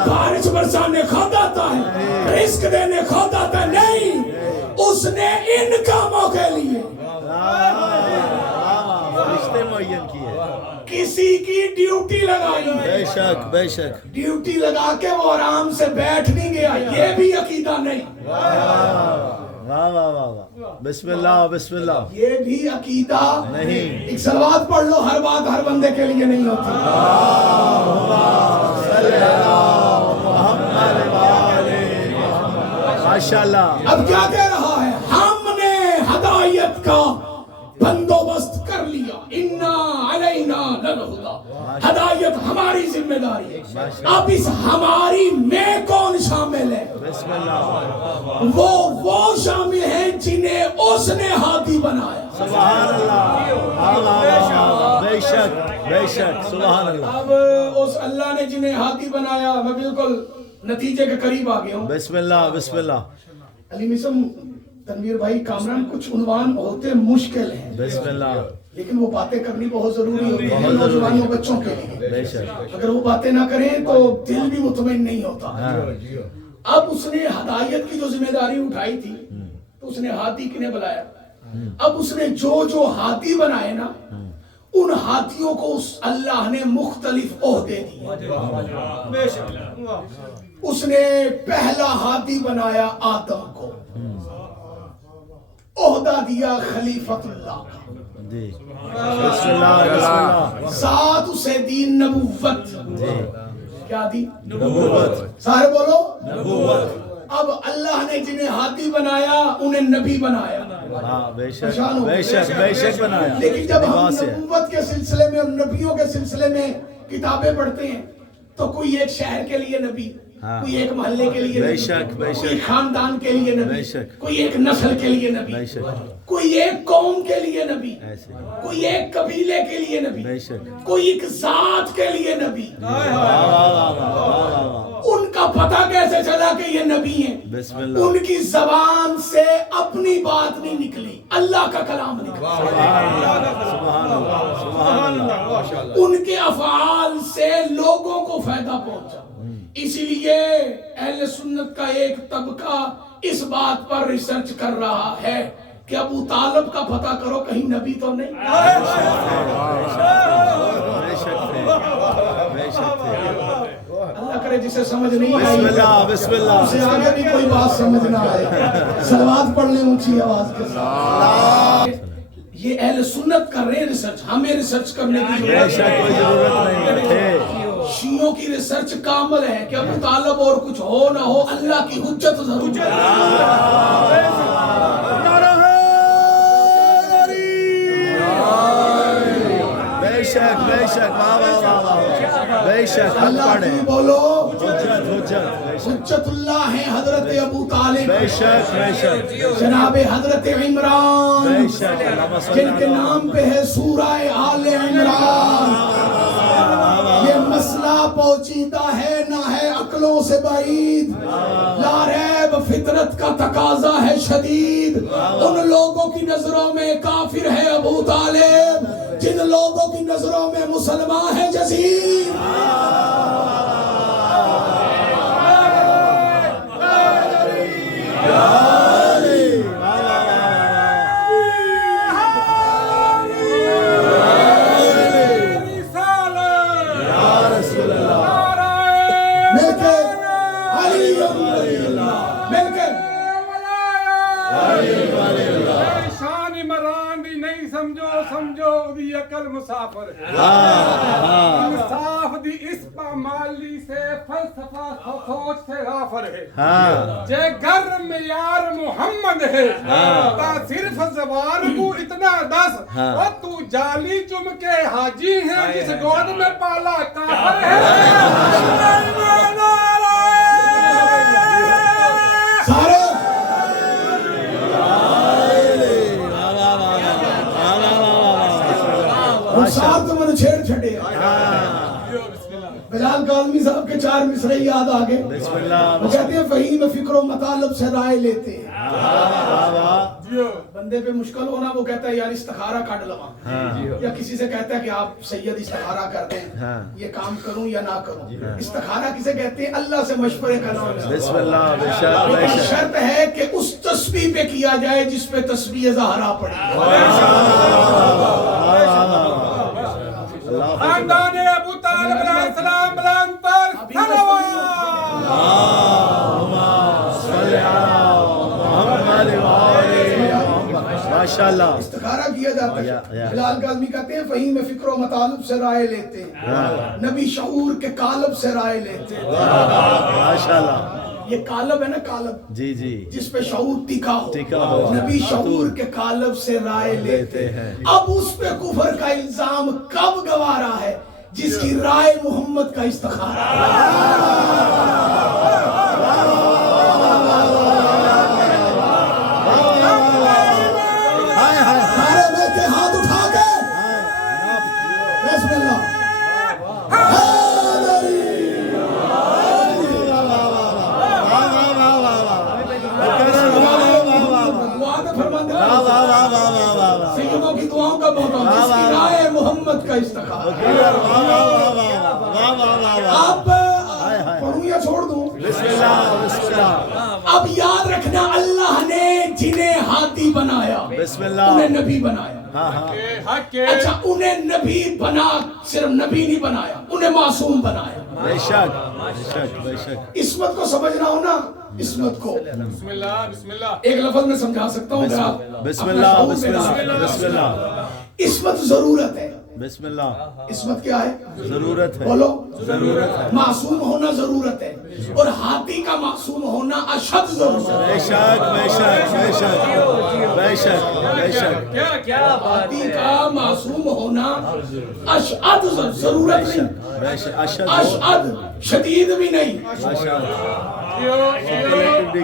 بارش برسانے خود آتا ہے، رزق دینے خود آتا ہے، نہیں اس نے ان کاموں کے لیے رشتے معین کیے، کسی کی ڈیوٹی لگائی ہے۔ بے شک بے شک، ڈیوٹی لگا کے وہ آرام سے بیٹھ نہیں گیا، یہ بھی عقیدہ نہیں، واہ واہ واہ واہ، بسم اللہ بسم اللہ، یہ بھی عقیدہ نہیں۔ ایک صلوات پڑھ لو، ہر بات ہر بندے کے لیے نہیں ہوتی۔ ماشاءاللہ، اب کیا کہہ رہا ہے؟ ہم نے ہدایت کا بندوبست کر لیا، انا علینا للہدی، ہدایت ہماری ذمہ داری ہے۔ اب اس ہماری میں کون شامل ہے؟ بسم اللہ، وہ شامل ہیں جنہیں اس نے ہادی بنایا۔ سبحان اللہ، بے شک بے شک، سبحان اللہ، اب اس اللہ نے جنہیں ہادی بنایا، میں بالکل نتیجے کے قریب آ گیا ہوں۔ بسم اللہ بسم اللہ، علی مسم تنویر بھائی کامران، کچھ عنوان ہوتے مشکل ہیں بسم اللہ، لیکن وہ باتیں کرنی بہت ضروری ہوتی ہیں نوجوانوں بچوں کے لیے۔ بے شک، اگر وہ باتیں نہ کریں تو دل بھی مطمئن نہیں ہوتا۔ اب اس نے ہدایت کی جو ذمہ داری اٹھائی تھی تو اس نے ہادی کنے بلایا، اب اس نے جو ہادی بنائے نا ان ہاتھیوں کو اس اللہ نے مختلف عہدے دیے۔ اس نے پہلا ہادی بنایا آدم کو، عہدہ دیا خلیفت اللہ کا، جی بسم اللہ بسم اللہ، ساتھ اسے دی نبوت، جی کیا دی؟ نبوت، سارے بولو نبوت، اب اللہ نے جنہیں ہادی بنایا انہیں نبی بنایا۔ ہاں بے شک بے شک بے شک بنایا، لیکن جب ہم لباس ہے، نبوت کے سلسلے میں اور نبیوں کے سلسلے میں کتابیں پڑھتے ہیں تو کوئی ایک شہر کے لیے نبی، کوئی ایک محلے کے لیے بے نبی، شک بے کوئی شک، خاندان کے لیے بے نبی، شک، کوئی ایک نسل کے لیے نبی، بے شک، کوئی ایک قوم کے لیے نبی، ایسے، کوئی ایک قبیلے کے لیے نبی، بے شک، کوئی ایک ذات کے لیے نبی۔ واہ واہ واہ واہ واہ، ان کا پتہ کیسے چلا کہ یہ نبی ہیں؟ بسم اللہ، ان کی زبان سے اپنی بات نہیں نکلی، اللہ کا کلام نکلا۔ سبحان اللہ سبحان اللہ، ان کے افعال سے لوگوں کو فائدہ پہنچا۔ اسی لیے اہل سنت کا ایک طبقہ اس بات پر ریسرچ کر رہا ہے کہ ابو طالب کا پتہ کرو کہیں نبی تو نہیں۔ بے شک تھے، بے شک تھے، اللہ کرے جسے سمجھ نہیں آئی بسم اللہ بسم اللہ، اسے آگے بھی کوئی بات سمجھ نہ آئے، صلوات پڑھ لیں اونچی آواز کے ساتھ۔ یہ اہل سنت کر رہے ہیں ریسرچ، ہمیں ریسرچ کرنے کی بے ضرورت شک کوئی ضرورت نہیں ہے، شیعوں کی ریسرچ کامل ہے کہ ابو طالب اور کچھ ہو نہ ہو اللہ کی حجت ضرور ہے۔ بے شک بے شک، واہ واہ واہ واہ، بے شک، حق اللہ پڑھے، کی بولو حجت حجت، بے شک حجت اللہ ہے حضرت ابو طالب، بے شک بے شک، جناب حضرت عمران بے شک، اللہم صلی جن کے نام پہ ہے سورہ آل عمران۔ یہ مسئلہ پوچیدہ ہے نہ ہے عقلوں سے بعید، لا ریب فطرت کا تقاضا ہے شدید۔ ان لوگوں کی نظروں میں کافر ہے ابو طالب جن لوگوں کی نظروں میں مسلمان ہے جزیر سمجھو دی عقل مسافر انصاف دی اس پامالی سے فلسفہ سوچ سے غافر ہے جے گھر معیار محمد ہے تا صرف زبان کو اتنا دس اور تو جالی چم کے حاجی ہے جس گود میں پالا کافر ہے سارے رخسار تو میں نے چھیڑ چھڑے بلال کاظمی صاحب کے 4 مصرے یاد آگے وہ کہتے ہیں فہیم فکر و مطالب سے رائے لیتے ہیں بندے پہ مشکل ہونا وہ کہتا ہے یار استخارہ کاٹ لوا یا کسی سے کہتا ہے کہ آپ سید استخارہ کر دیں یہ کام کروں یا نہ کروں استخارہ کسے کہتے ہیں اللہ سے مشورے کرنا بسم اللہ لیکن شرط ہے کہ اس تسبیح پہ کیا جائے جس پہ تسبیح زہرا پڑی خاندان ابو طالب علیہ السلام بلند پر صلوات ماشاءاللہ استخارہ کیا جاتا ہے بلال کاظمی کہتے ہیں فہیم فکر و مطالب سے رائے لیتے ہیں نبی شعور کے قالب سے رائے لیتے ہیں ماشاءاللہ یہ قالب ہے نا قالب جی جی جس پہ شعور ٹکا ہو ہو نبی شعور کے قالب سے رائے لیتے ہیں اب اس پہ کفر کا الزام کب گوارا ہے جس کی رائے محمد کا استخارہ سارے بیٹھے ہاتھ اٹھا کے بسم اللہ سیدوں کی دعاؤں کا موقع جس کی رائے محمد کا استخارہ آپ پڑھوں یا چھوڑ دوں اب یاد رکھنا اللہ نے جنہیں ہاتھی بنایا انہیں نبی بنایا اچھا انہیں نبی بنا صرف نبی نہیں بنایا انہیں معصوم بنایا بے شک بے شک عصمت کو سمجھنا ہو نا عصمت کو بسم اللہ بسم اللہ ایک لفظ میں سمجھا سکتا ہوں بسم اللہ بسم اللہ بسم اللہ عصمت ضرورت ہے بسم اللہ عصمت کیا ہے ضرورت ہے بولو ضرورت ہے معصوم ہونا ضرورت ہے اور ہاتھی کا معصوم ہونا اشد ضرورت ہے بے شک بے شک بے شک بے شک بے شک ہاتھی کا معصوم ہونا اشد ضرورت نہیں بے شک اشد شدید بھی نہیں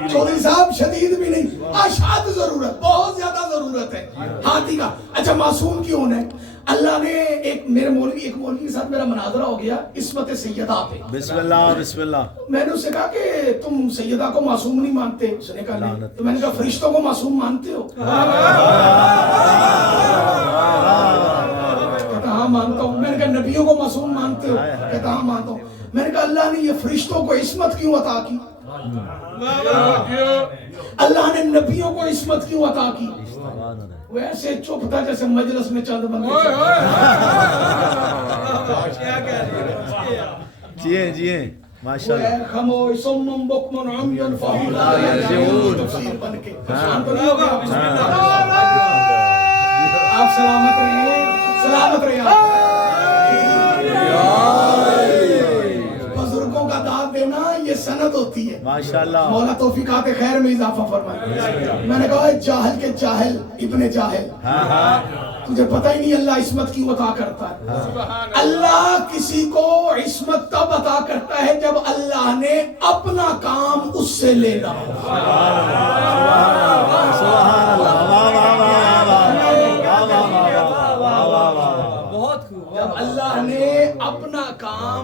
چودھری صاحب شدید بھی نہیں اشد ضرورت بہت زیادہ ضرورت ہے ہاتھی کا اچھا معصوم کیوں ہے اللہ نے ایک مولوی کے ساتھ میرا مناظرہ ہو گیا عصمت سیدہ پہ بسم اللہ بسم اللہ میں نے اس سے کہا کہ تم سیدہ کو معصوم نہیں مانتے اس نے کہا نہیں تو میں نے کہا فرشتوں کو معصوم مانتے ہو کہتا ہاں مانتا ہوں میں نے کہا نبیوں کو معصوم مانتے ہو کہتا ہاں مانتا ہوں میں نے کہا اللہ نے یہ فرشتوں کو عصمت کیوں عطا کی اللہ نے نبیوں کو عصمت کیوں عطا کی وہ ایسے چپ تھا جیسے مجلس میں چند بندے جیے جیے ماشاءاللہ خاموش صم بکم عمی فهم لا يرجعون تفسیر بن کے شان تو نہیں ہوگا آپ سلامت رہیے سلامت رہیے بزرگوں کا داد دینا یہ سند ہوتی ہے ماشاءاللہ مولا توفیقات خیر میں اضافہ فرمائے میں نے کہا جاہل کے جاہل ابن جاہل تجھے پتہ ہی نہیں اللہ عصمت کیوں عطا کرتا ہے اللہ کسی کو عصمت تب عطا کرتا ہے جب اللہ نے اپنا کام اس سے لینا جب اللہ نے اپنا کام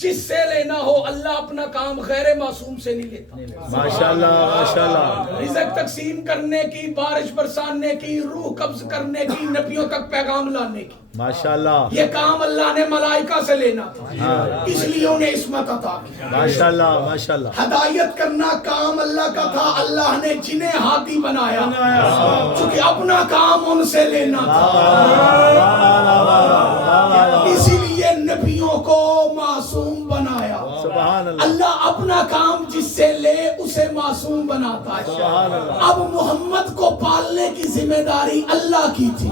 جس سے لینا ہو، اللہ اپنا کام غیر معصوم سے نہیں لیتا. ماشاءاللہ ماشاءاللہ. رزق تقسیم کرنے کی، بارش برسانے کی، روح قبض کرنے کی، نبیوں تک پیغام لانے کی، ماشاءاللہ یہ کام اللہ نے ملائکہ سے لینا تھا، اس لیے انہیں عصمت عطا کی. ماشاءاللہ ماشاءاللہ. ہدایت کرنا کام اللہ کا تھا، اللہ نے جنہیں ہادی بنایا چونکہ اپنا کام ان سے لینا تھا، اسی لیے نبیوں کو معصوم بنایا. سبحان اللہ. اللہ اپنا کام جس سے لے اسے معصوم بناتا ہے. سبحان اللہ. اب محمد کو پالنے کی ذمہ داری اللہ کی تھی.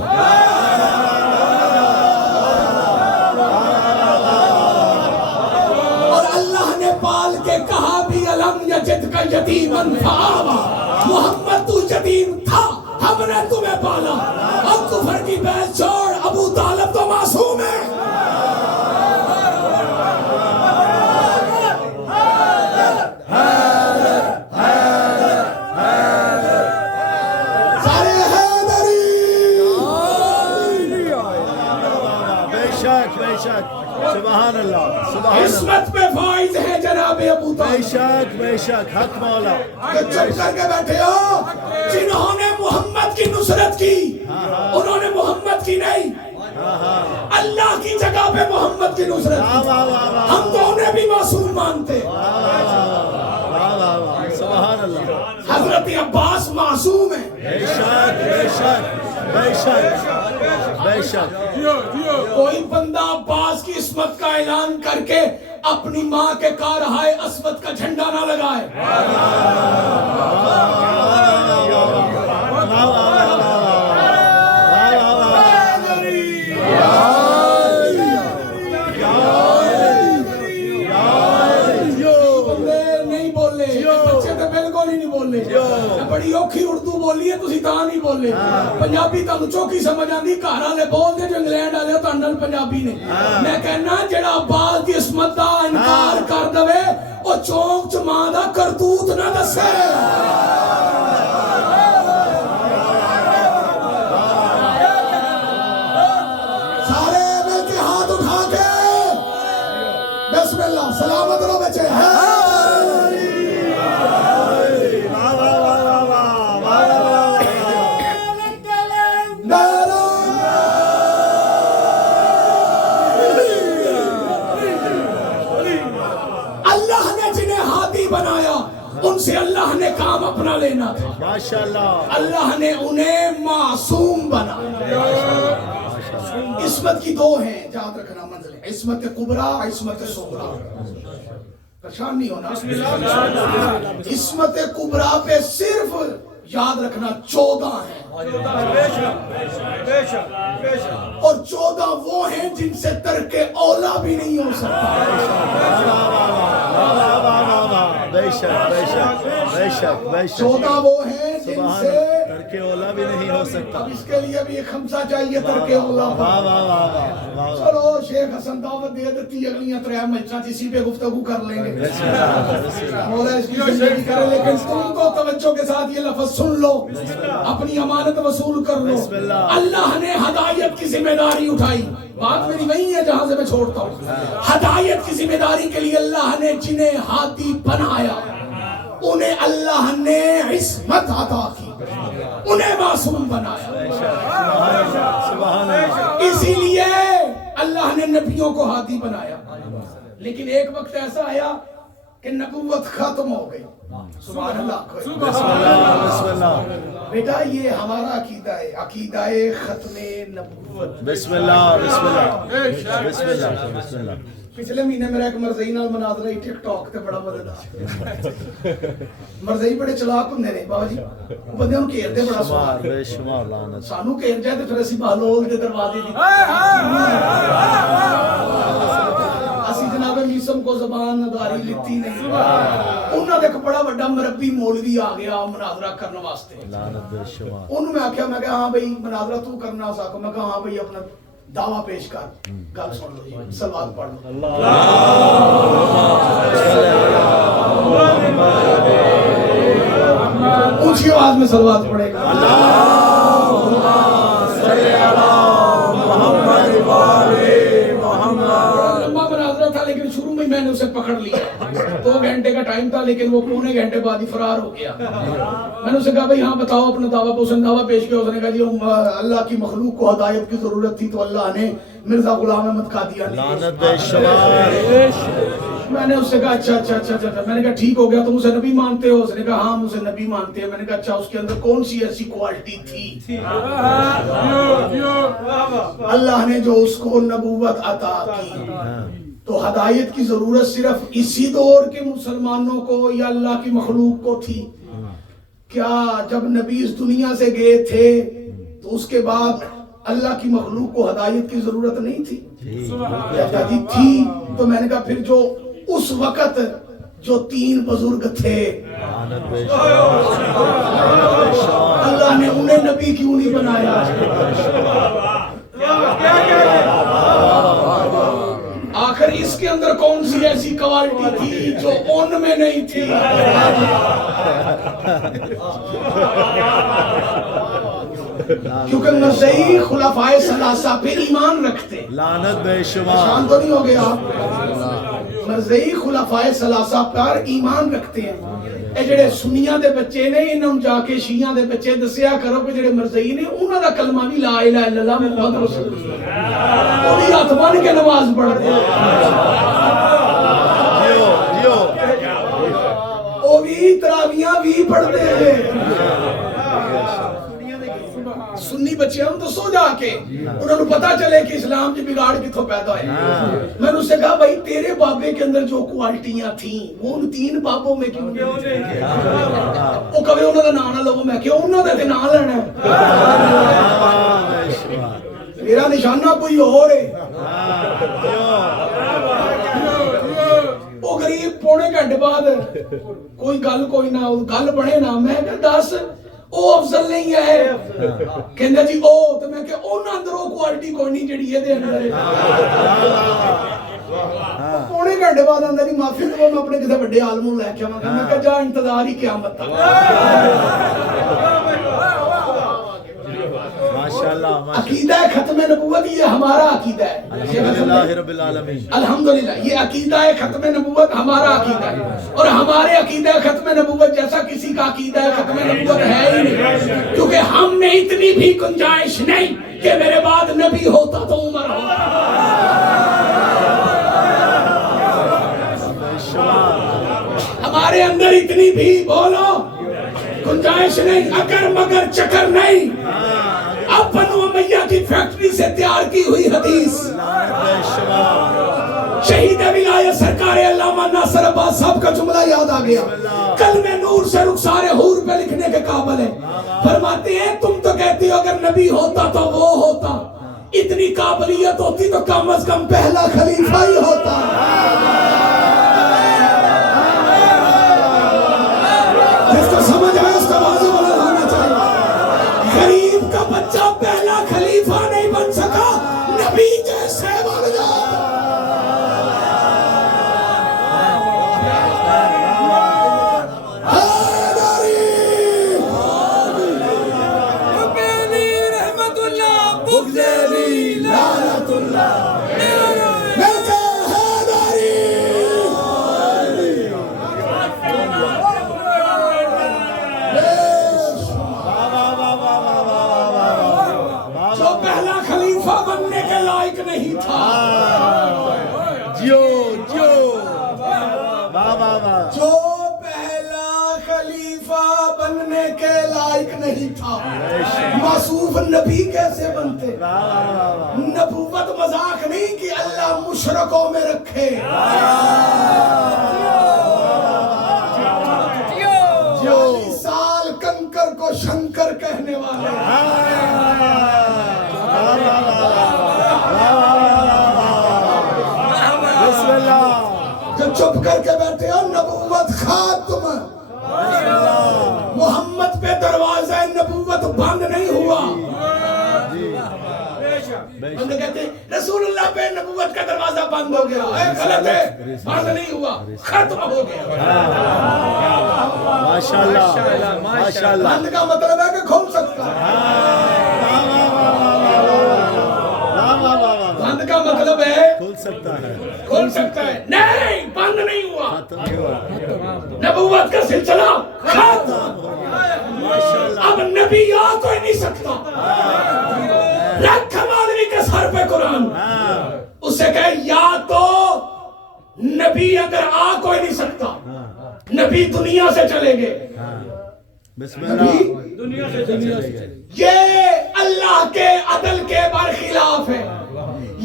اور اللہ نے پال کے کہا بھی الم یجدک یتیما فآویٰ، محمد تو یتیم تھا، ہم نے تمہیں پالا. اب کفر کی بحث چھوڑ، ابو طالب تو معصوم ہے. سبحان اللہ سبحان اللہ. عصمت پہ فائز ہے جناب ابو بے طالب. شک بے شک. حق مولا. کہ چپ کر کے بیٹھے ہو، جنہوں نے محمد کی نصرت کی انہوں نے محمد کی نہیں، اللہ کی جگہ پہ محمد کی نصرت کی. ہم تو انہیں بھی معصوم مانتے. سبحان اللہ. حضرت عباس معصوم ہیں. بے شک بے شک بے شک بے شک. کوئی بندہ عباس کی عصمت کا اعلان کر کے اپنی ماں کے کارہائے اسود کا جھنڈا نہ لگائے. نہیں بولے بچے تو بالکل ہی نہیں بولے. بڑی اوکھی اردو بولی ہے تسی تاں نہیں بولے. پنجابی تانوں چوکی سمجھ آندی، گھر والے بولدے جو انگلینڈ والے تاں نال پنجابی نے. میں کہنا جڑا عباس دی عصمت دا انکار کر دے او چونک چ ماں دا کرتوت نہ دسے. سارے مل کے ہاتھ اٹھا کے بسم اللہ. سلامت رہو بچے. ان سے اللہ نے کام اپنا لینا تھا. ماشاءاللہ. اللہ نے انہیں معصوم بنایا. عصمت کی دو ہیں، یاد رکھنا منزل. عصمت کبریٰ، عصمت صغریٰ. پریشان نہیں ہونا. عصمت کبریٰ پہ صرف یاد رکھنا 14 ہیں، اور 14 وہ ہیں جن سے ترک اولا بھی نہیں ہو سکتا. بے شک بے شک بے شک بے شک. 14 وہ ہیں جن سے ترک اولا بھی نہیں ہو سکتا. اب اس کے لیے بھی ایک خمسہ چاہیے ترک اولا. واہ واہ واہ واہ. چلو شیخ حسن دعوت دے دیتی، اگلیاں 3 مجلساں اسی پہ گفتگو کر لیں گے. مولا اس کی زندگی کرے، لیکن تم تو توجہ کے ساتھ یہ لفظ سن لو، اپنی امانت وصول کر لو. اللہ نے ہدایت کی ذمہ داری اٹھائی. بات میری وہی ہے جہاں سے میں چھوڑتا ہوں. ہدایت کی ذمہ داری کے لیے اللہ نے جنہیں ہادی بنایا انہیں اللہ نے عصمت عطا کی، انہیں معصوم بنایا. اسی لیے اللہ نے نبیوں کو ہادی بنایا. لیکن ایک وقت ایسا آیا کہ نبوت ختم ہو گئی. سبحان اللہ. بسم اللہ. بیٹا یہ ہمارا عقیدہ ہے، عقیدہ ختم نبوت. بسم اللہ بسم اللہ بسم اللہ بسم اللہ. پچھلے مہینے میرا ایک مرزئی نال مناظرہ ہی ٹک ٹاک تے بڑا مزیدار. مرزئی بڑے چلاک ہوندے نے بابا جی، وہ بندے نوں گھیر دے بڑا سوال. بے شمار لعنت. سانو گھیر جائے تے پھر اسی بہلول دے دروازے دی اسی جناب میسم کو زبان داری لیتی نہیں. انہاں دے ایک بڑا بڑا مربی مولوی آ گیا مناظرہ کرنے واسطے. لعنت بے شمار. انہوں میں آکھیا، میں کہا ہاں بھئی مناظرہ تو کرنا ساکو. میں کہا ہاں بھئی اپنا دعویٰ پیش کر. گل سن لو جی، صلوات پڑھ لو. اونچی آواز میں صلوات پڑھے گا. اللہم صلی علی محمد و آلہ لیکن شروع میں میں نے اسے پکڑ لیا 2 گھنٹے کا ٹائم تھا لیکن وہ پونے گھنٹے بعد ہی فرار ہو گیا میں نے اسے کہا بھائی ہاں بتاؤ اپنا دعویٰ پہ اس نے دعویٰ پیش کیا اس نے کہا جی اللہ کی مخلوق کو ہدایت کی ضرورت تھی تو اللہ نے مرزا غلام احمد قادیانی لعنت بے شمار میں نے اس سے کہا اچھا میں نے کہا ٹھیک ہو گیا تم اسے نبی مانتے ہو اس نے کہا ہاں اسے نبی مانتے ہیں میں نے کہا اچھا اس کے اندر کون سی ایسی کوالٹی تھی اللہ نے جو اس کو نبوت عطا کی تو ہدایت کی ضرورت صرف اسی دور کے مسلمانوں کو یا اللہ کی مخلوق کو تھی کیا جب نبی اس دنیا سے گئے تھے تو اس کے بعد اللہ کی مخلوق کو ہدایت کی ضرورت نہیں تھی کہتا جی تھی تو میں نے کہا پھر جو اس وقت جو 3 بزرگ تھے اللہ نے انہیں نبی کیوں نہیں بنایا آخر اس کے اندر کون سی ایسی کوالٹی تھی جو ان میں نہیں تھی کیونکہ مرزئی خلفائے ثلاثہ پہ ایمان رکھتے لعنت بے شمار شان تو نہیں ہو گیا آپ مرزئی خلفائے ثلاثہ پر ایمان رکھتے ہیں اے جڑے سنیاں دے بچے نے انہوں جا کے شیعہ دے بچے دسیا کرو کہ جڑے مرزئی نے انہوں دا کلمہ بھی لا الہ الا اللہ محمد رسول اللہ وہ بھی ہاتھ بن کے نماز پڑھتے ہیں وہ بھی تراویاں بھی پڑھتے ہیں سنی بچے ہم تو سو جا کے انہوں نے پتا چلے کہ اسلام کی بگاڑ کتوں پیدا ہے میں نے اس سے کہا بھائی تیرے بابے کے اندر جو کوالٹیاں تھیں وہ ان 3 بابوں میں کیوں نہیں وہ کبھی انہوں نے نام نہ لو میں کیوں انہوں نے نام لینا ہے میرا نشانہ کوئی اور ہے وہ غریب پونے گھنٹے بعد کوئی گل نہ گل بنے نہ میں کہ 10 او افضل نہیں ہے کہندے جی او تو میں کہ انہاں اندر او کوالٹی کوئی نہیں جڑی اے دے اندر ہے پونے گھنٹے بعد اندر ہی معافی تو میں اپنے کسی بڑے عالم نوں لے کے آواں میں کہ جا انتظار ہی قیامت تک ماشاءاللہ عقیدہ ختم نبوت یہ ہمارا عقیدہ ہے الحمدللہ رب العالمین الحمدللہ یہ عقیدہ ختم نبوت ہمارا عقیدہ ہے اور ہمارے عقیدہ ختم نبوت جیسا کسی کا عقیدہ ختم نبوت ہے ہی نہیں کیونکہ ہم نے اتنی بھی گنجائش نہیں کہ میرے بعد نبی ہوتا تو عمر ہوتا ہمارے اندر اتنی بھی بولو گنجائش نہیں اگر مگر چکر نہیں اب بنو امیہ کی فیکٹری سے تیار کی ہوئی حدیث شہید ولایت سرکار علامہ ناصر عباس صاحب کا جملہ یاد آ گیا کلمہ نور سے رخسار حور پہ لکھنے کے قابل ہے فرماتے ہیں تم تو کہتی ہو اگر نبی ہوتا تو وہ ہوتا اتنی قابلیت ہوتی تو کم از کم پہلا خلیفہ ہی ہوتا جس کو سمجھ آئے اس کا بازو والا ہونا چاہیے غریب کا بچہ پہلا خلیفہ نہیں بن سکا نبی جیسے بن جاتا جو پہلا خلیفہ بننے کے لائق نہیں تھا معصوم نبی کیسے بنتے نبوت مذاق نہیں کہ اللہ مشرکوں میں رکھے 40 سال کنکر کو شنکر کہنے والے جو چپ کر کے بیٹھے ہو نبوت ختم محمد پہ دروازہ نبوت بند نہیں ہوا ہم نے کہتے ہیں رسول اللہ پہ نبوت کا دروازہ بند ہو گیا غلط ہے بند نہیں ہوا ختم ہو گیا ماشاءاللہ ماشاءاللہ بند کا مطلب ہے کہ کھول سکتا بند کا مطلب ہے سکتا ہے کھل سکتا ہے، نہیں بند نہیں ہوا، ختم ہوا نبوت کا سلسلہ ختم، ماشاءاللہ اب نبی آ کوئی نہیں سکتا، رکھ مولوی کے سر پہ قرآن، اسے کہے یا تو نبی اگر آ کوئی نہیں سکتا، نبی دنیا سے چلے گئے، بسم اللہ دنیا سے یہ اللہ کے عدل کے برخلاف ہے،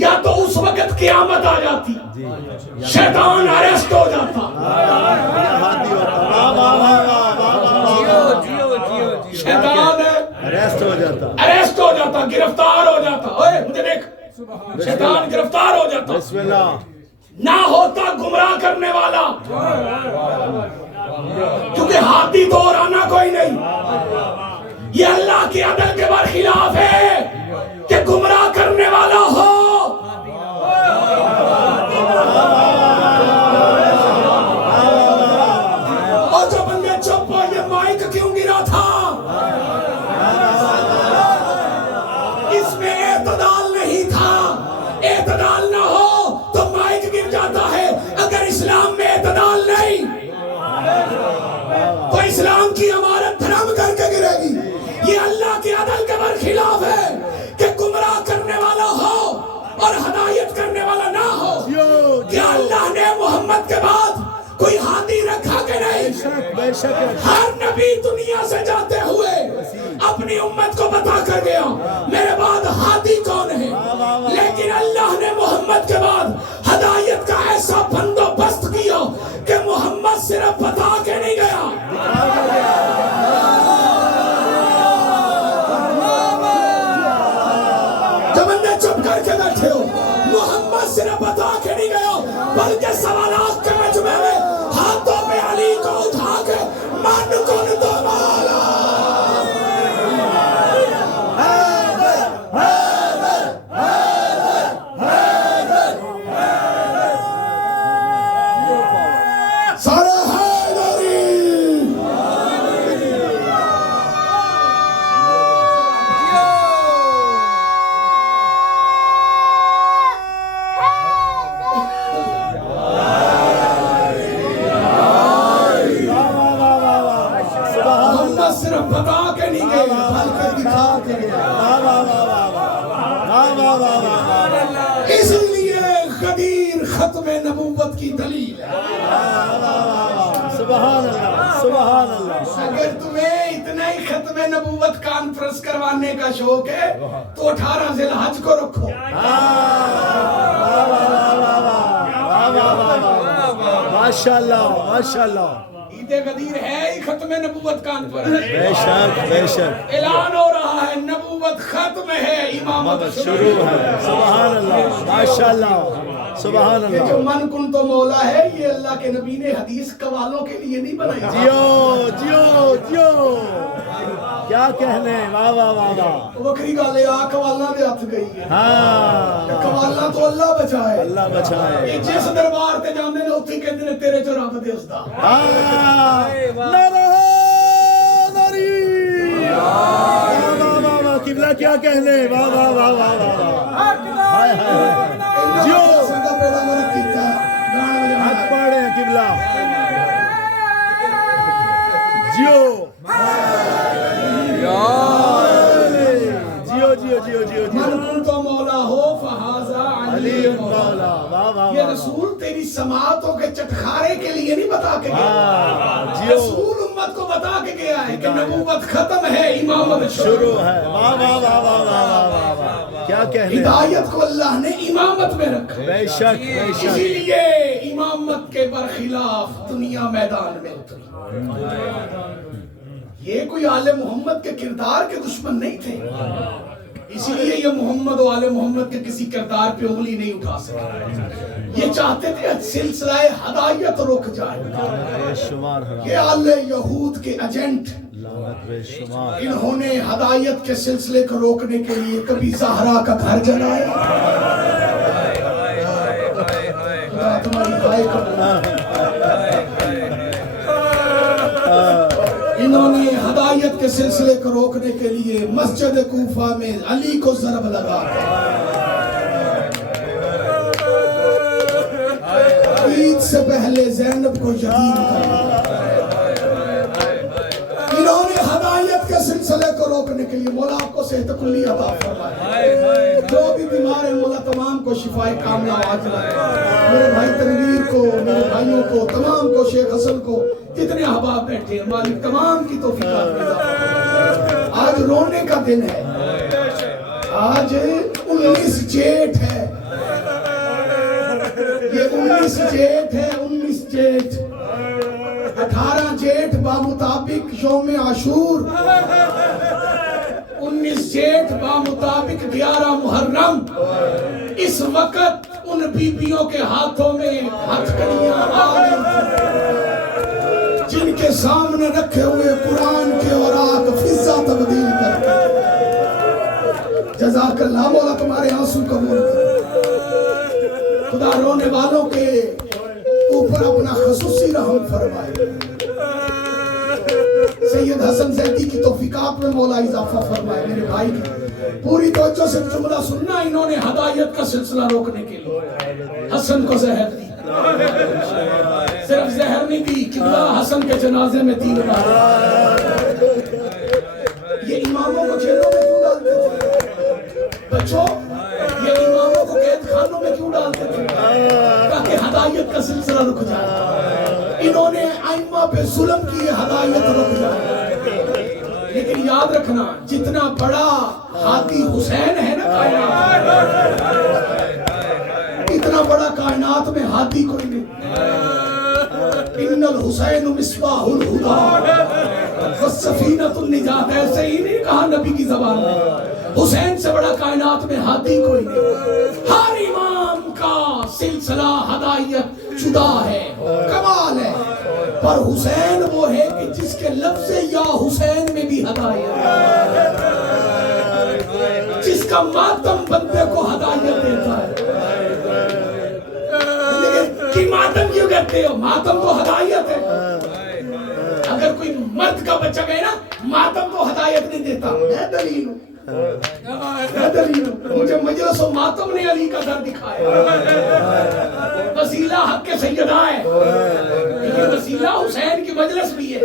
یا تو اس وقت قیامت آ جاتی، شیطان اریسٹ ہو جاتا، شیطان اریسٹ ہو جاتا، گرفتار ہو جاتا، اوے مجھے دیکھ، شیطان گرفتار ہو جاتا، بسم اللہ نہ ہوتا گمراہ کرنے والا، کیونکہ ہاتھی تو اور آنا کوئی نہیں، یہ اللہ کی عدل کے برخلاف ہے کہ گمراہ کرنے والا ہو، اور جو بندے چپ ہو، یہ مائک کیوں گرا تھا؟ اس میں اعتدال نہیں تھا، اعتدال نہ ہو تو مائک گر جاتا ہے، اگر اسلام میں اعتدال نہیں تو اسلام کی عمارت دھرم کر کے گرے گی، یہ اللہ کی عدل کے برخلاف ہے کہ گمراہ کرنے والا ہو اور ہدایت کرنے والا نہ ہو، کیا اللہ نے محمد کے بعد کوئی ہادی رکھا کہ نہیں؟ بے شک ہر نبی دنیا سے جاتے ہوئے اپنی امت کو بتا کر گیا میرے بعد ہادی کون ہے، لیکن اللہ نے محمد کے بعد ہدایت کا ایسا بندوبست کیا کہ محمد صرف بتا کے نہیں گیا، جو بندے چپ کر کے بیٹھے ہو، محمد صرف بتا کے نہیں گیا بلکہ سوالات کے مجمع میں ہاتھوں پہ علی کو اٹھا کے من کن تو مولا سارے حیدری محمد صرف بتا کے نہیں گئے بلکہ دکھا کے گئے، اس لیے غدیر ختم نبوت کی دلیل ہے۔ سبحان اللہ سبحان اللہ اگر تمہیں اتنا ہی ختم نبوت کانفرنس کروانے کا شوق ہے تو 18 ذی الحج کو رکھو، ماشاءاللہ ماشاءاللہ عید غدیر ہے ہی ختم نبوت کانفرنس، بے شک بے شک اعلان ہو رہا ہے نبوت ختم ہے، امامت شروع ہے، سبحان اللہ ماشاءاللہ سبحان یہ جو اللہ، من کن تو مولا ہے یہ اللہ کے نبی نے حدیث قوالوں کے لیے نہیں بنائی، جیو جیو جیو کیا کہنے، واہ واہ واہ واہ، وکری گالے آ قوالاں دے ہاتھ گئی ہے، ہاں قوالاں تو اللہ بچائے، اللہ بچائے، یہ جس دربار تے جاندے نے اتھی کہندے نے تیرے جو رب دے اسدا، نعرہ ناری، واہ واہ واہ واہ، قبلہ کیا کہنے، واہ واہ واہ واہ واہ، ہائے ہائے جیو سنگا پیڑا مرک کیتا گانا بجانا ہاتھ پاڑے ہیں قبلہ، جیو جیو جیو جیو جیو من جیو کن تو مولا ہو فہذا علی علی مولا، مولا، واہ واہ یہ واہ، رسول تیری سماعتوں کے چٹخارے کے لیے نہیں بتا کے گیا، ہاں جیو رسول امت کو بتا کے گیا ہے کہ نبوت ختم ہے، امامت شروع شروع ہے، واہ واہ واہ واہ واہ واہ واہ، کیا کہنے، ہدایت کو اللہ نے امامت میں رکھا، بے شک بے اسی شک، لیے امامت کے برخلاف دنیا میدان میں اتری، یہ کوئی آل محمد کے کردار کے دشمن نہیں تھے، اسی لیے یہ محمد و آل محمد کے کسی کردار پہ انگلی نہیں اٹھا سکے، یہ چاہتے تھے سلسلہ ہدایت رک جائے، بے شمار ہے، یہ آل یہود کے ایجنٹ، لعنت بے شمار، انہوں نے ہدایت کے سلسلے کو روکنے کے لیے کبھی زہرا کا گھر جلایا، خدا تمہاری دعائیں قبول، انہوں نے ہدایت کے سلسلے کو روکنے کے لیے مسجد کوفہ میں علی کو ضرب لگا، جنت کو یقین کرنا. انہوں نے ہدایت کے سلسلے کو روکنے کے لیے مولا آپ کو صحت کلی عطا فرمائے. جو بھی بیمار ہیں مولا تمام کو شفائے کاملہ عاجلہ. میرے بھائی تنویر کو, میرے بھائیوں کو, تمام کو, شیخ حسن کو, جتنے احباب بیٹھے ہیں مالک تمام کی توفیقات میں اضافہ فرمائے. آج رونے کا دن ہے. آج 19 جیٹھ ہے. یہ 19 جیٹھ ہے. 19 جیٹھ 18 جیٹھ بامطابق یوم عاشور. 19 جیٹھ بامطابق 11 محرم. اس وقت ان بیبیوں کے ہاتھوں میں ہتھکڑیاں آ گئی جن کے سامنے رکھے ہوئے قرآن کے اوراق فضہ تبدیل کر کے. جزاک اللہ مولا تمہارے آنسو قبول کر. خدا رونے والوں کے اوپر اپنا خصوصی رحم فرمائے. سید حسن زیدی کی توفیقات میں مولا اضافہ فرمائے. میرے بھائی پوری توجہ سے جملہ سننا. انہوں نے ہدایت کا سلسلہ روکنے کے لیے حسن کو زہر دی. صرف زہر نہیں دی, قبلہ حسن کے جنازے میں تیر مارا. یہ اماموں کو جیلوں میں کیوں ڈالتے تھے بچوں؟ یہ اماموں کو قید خانوں میں کیوں ڈالتے تھے؟ تاکہ ہدایت کا سلسلہ رک جائے. انہوں نے ائمہ پہ ظلم کیے, ہدایت رک جائے. لیکن یاد رکھنا جتنا بڑا ہادی حسین ہے نا کائنات, اتنا بڑا کائنات میں ہادی کوئی نہیں. ان الحسین مصباح الہدی والسفینۃ النجات. ایسے ہی نہیں کہا نبی کی زبان میں. حسین سے بڑا کائنات میں ہادی کوئی نہیں. ہر امام کا سلسلہ ہدایت شدہ ہے, کمال ہے. پر حسین وہ ہے کہ جس کے لفظ یا حسین میں بھی ہدایت ہے, جس کا ماتم بندے کو ہدایت دیتا ہے. لیکن کہ ماتم کیوں کہتے ہو؟ ماتم تو ہدایت ہے. اگر کوئی مرد کا بچہ گئے نا ماتم تو ہدایت نہیں دیتا. میں دلیل ہوں, مجھے مجلس و ماتم نے علی کا در دکھایا. وسیلہ حق کے سیدہ ہے, لیکن وسیلہ حسین کی مجلس بھی ہے.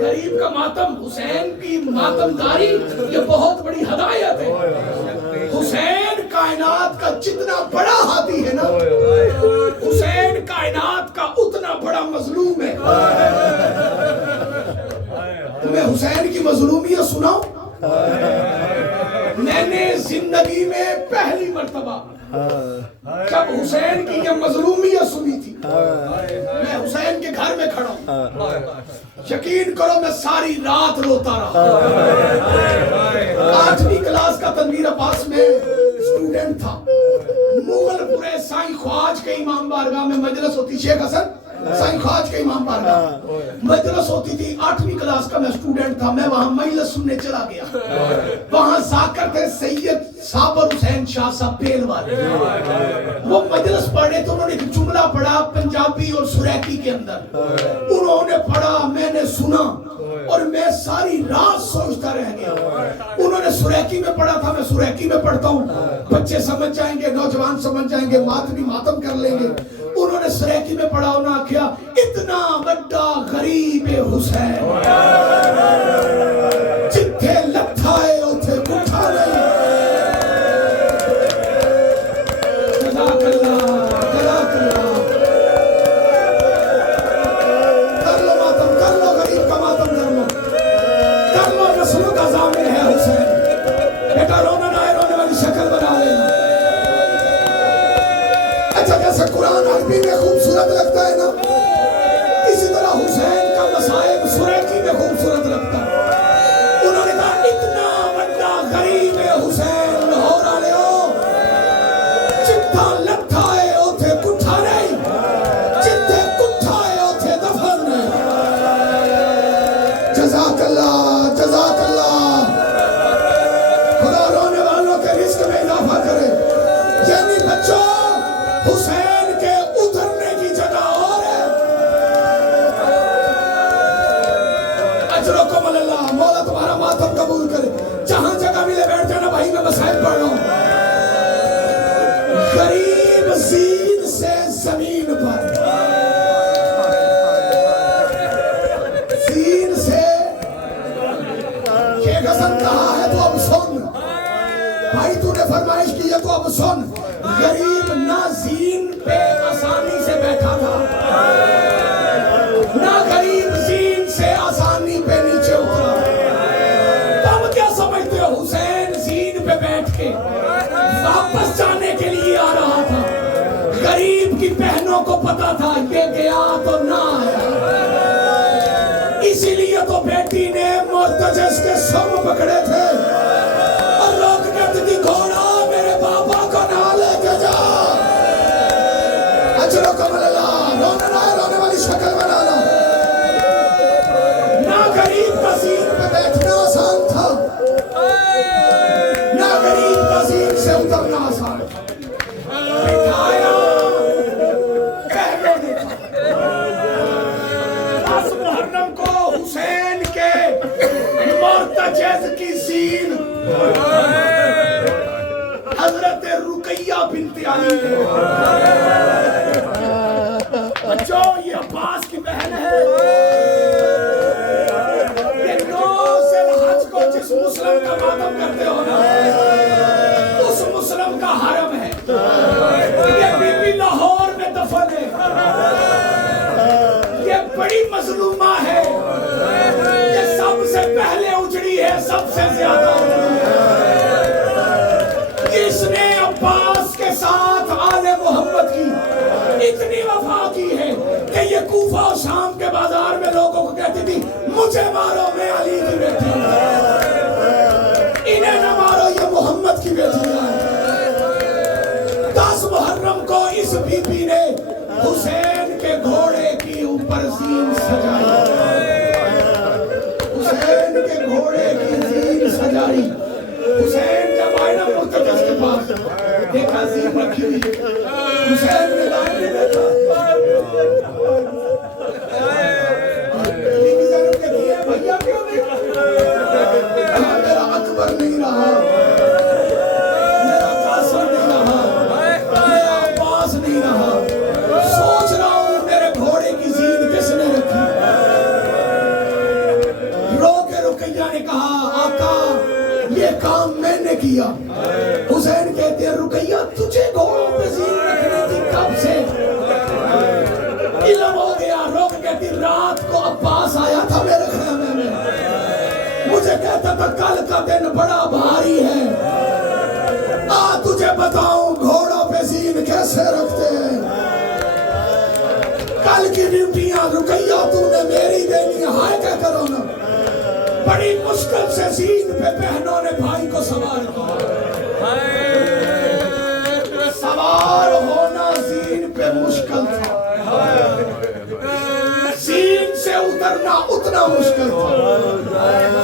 غریب کا ماتم, حسین کی ماتم داری, یہ بہت بڑی ہدایت ہے. حسین کائنات کا جتنا بڑا ہادی ہے نا, حسین کائنات کا اتنا بڑا مظلوم ہے. تمہیں حسین کی مظلومیت سناؤ. میں نے زندگی میں پہلی مرتبہ جب حسین کی یہ مظلومیت سنی تھی, میں حسین کے گھر میں کھڑا ہوں, یقین کرو میں ساری رات روتا رہا. 8ویں کلاس کا تنویر عباس میں اسٹوڈنٹ تھا. مغل پورے سائیں خواج کے امام بارگاہ میں مجلس ہوتی. شیخ حسن سائیں خواج کے امام بارگاہ مجلس ہوتی تھی. 8ویں کلاس کا میں اسٹوڈنٹ تھا. میں وہاں مجلس سننے چلا گیا. وہاں ذاکر تھے سید صابر حسین شاہ صاحب پیل والے. وہ مجلس پڑھے تو انہوں نے ایک جملہ پڑھا پنجابی اور سریکی کے اندر. انہوں نے پڑھا, میں نے سنا اور میں ساری رات سوچتا رہ گیا. انہوں نے سریکی میں پڑھا تھا, میں سریکی میں پڑھتا ہوں. بچے سمجھ جائیں گے, نوجوان سمجھ جائیں گے, ماتمی ماتم کر لیں گے. انہوں نے سریکی میں پڑھا, انہوں نے کیا اتنا بڑا غریب حسین جتھے لتھا ہے اتھے کٹھا نہیں. جزاک اللہ, جزاک اللہ. کر لو ماتم, کر لو غریب کا ماتم, کر لو, کر لو. نسلوں کا ضامن ہے حسین. بیٹا رونا نہ ہے, رونے والی شکل بنا لینا. اچھا جیسے قرآن عربی میں خوبصورت لگتا ہے نا, اسی طرح حسین کا مصائب سریکی میں خوبصورت لگتا ہے. انہوں نے کہا اتنا بڑا غریب حسین لاہور والے ہو, جتھا لٹھا ہے اوتھے کٹھا نہیں, جتھے کٹھا ہے اوتھے دفن نہیں. جزاک اللہ, جزاک اللہ. خدا رونے والوں کے رزق میں اضافہ کرے. یعنی بچوں حسین کے اترنے کی جگہ اور ہے, بہنوں کو پتا تھا یہ گیا تو نہ آیا، اسی لیے تو بیٹی نے مرتجز کے سم پکڑے تھے اور لوگ کہتے تھی گھوڑا میرے بابا کو نہ لے کے جا۔ اجرو کمل اللہ، رونے نہ رونے والی شکل بنانا۔ نہ غریب وزیر پہ بیٹھنا آسان تھا، نہ غریب وزیر سے اترنا آسان تھا، بٹھایا پہلے نے تھا۔ 10 محرم کو حسین کے مرتجز کی زین حضرت رقیہ بنت علی نے، جو یہ عباس کی بہن ہے، یہ 9 ذی الحج کو جس مسلم کا ماتم کرتے ہو نا، اس مسلم کا حرم ہے، یہ بی بی لاہور میں دفن ہے، یہ بڑی مظلومہ ہے، یہ سب سے پہلے اجڑی ہے، سب سے زیادہ اجڑی ہے۔ اس نے عباس کے ساتھ آل محمد کی اتنی وفا کی ہے کہ یہ کوفہ و شام کے بازار میں لوگوں کو کہتی تھی مجھے مارو میں علی کی بیٹی ہوں، انہیں نہ مارو یہ محمد کی بیٹی ہے۔ 10 محرم کو اس بی بی نے حسین کے گھوڑے کی اوپر زین سجائی، حسین کے گھوڑے کی زین سجائی۔ حسین جب آئے نا مرتجز کے پاس دیکھا زین رکھی ہوئی، حسین نے دائیں میں بیٹھا، بیوی زینب کہتی ہے بھیا کیوں دیکھا؟ میرا اکبر نہیں رہا، میرا قاسم نہیں رہا، میرا عباس نہیں رہا، سوچ رہا ہوں میرے گھوڑے کی زین کس نے رکھی؟ رو کے رقیہ نے کہا آقا یہ کام میں نے کیا۔ حسین کہتے ہیں رقیہ تجھے گھوڑوں پہ زین رکھنے تھی کب سے؟ علم ہو گیا۔ روک کہتی رات کو عباس آیا تھا میرے خیمے میں، مجھے کہتا تھا کل کا دن بڑا بھاری ہے، تجھے بتاؤں گھوڑوں پہ زین کیسے رکھتے ہیں۔ کل کی ڈیوٹیاں رقیہ تو نے میری دینی ہائے کہہ کرو نا۔ بڑی مشکل سے زین پہ بہنوں نے بھائی کو سوار کیا، سوار ہونا زین پہ مشکل تھا، زین سے اترنا اتنا مشکل تھا۔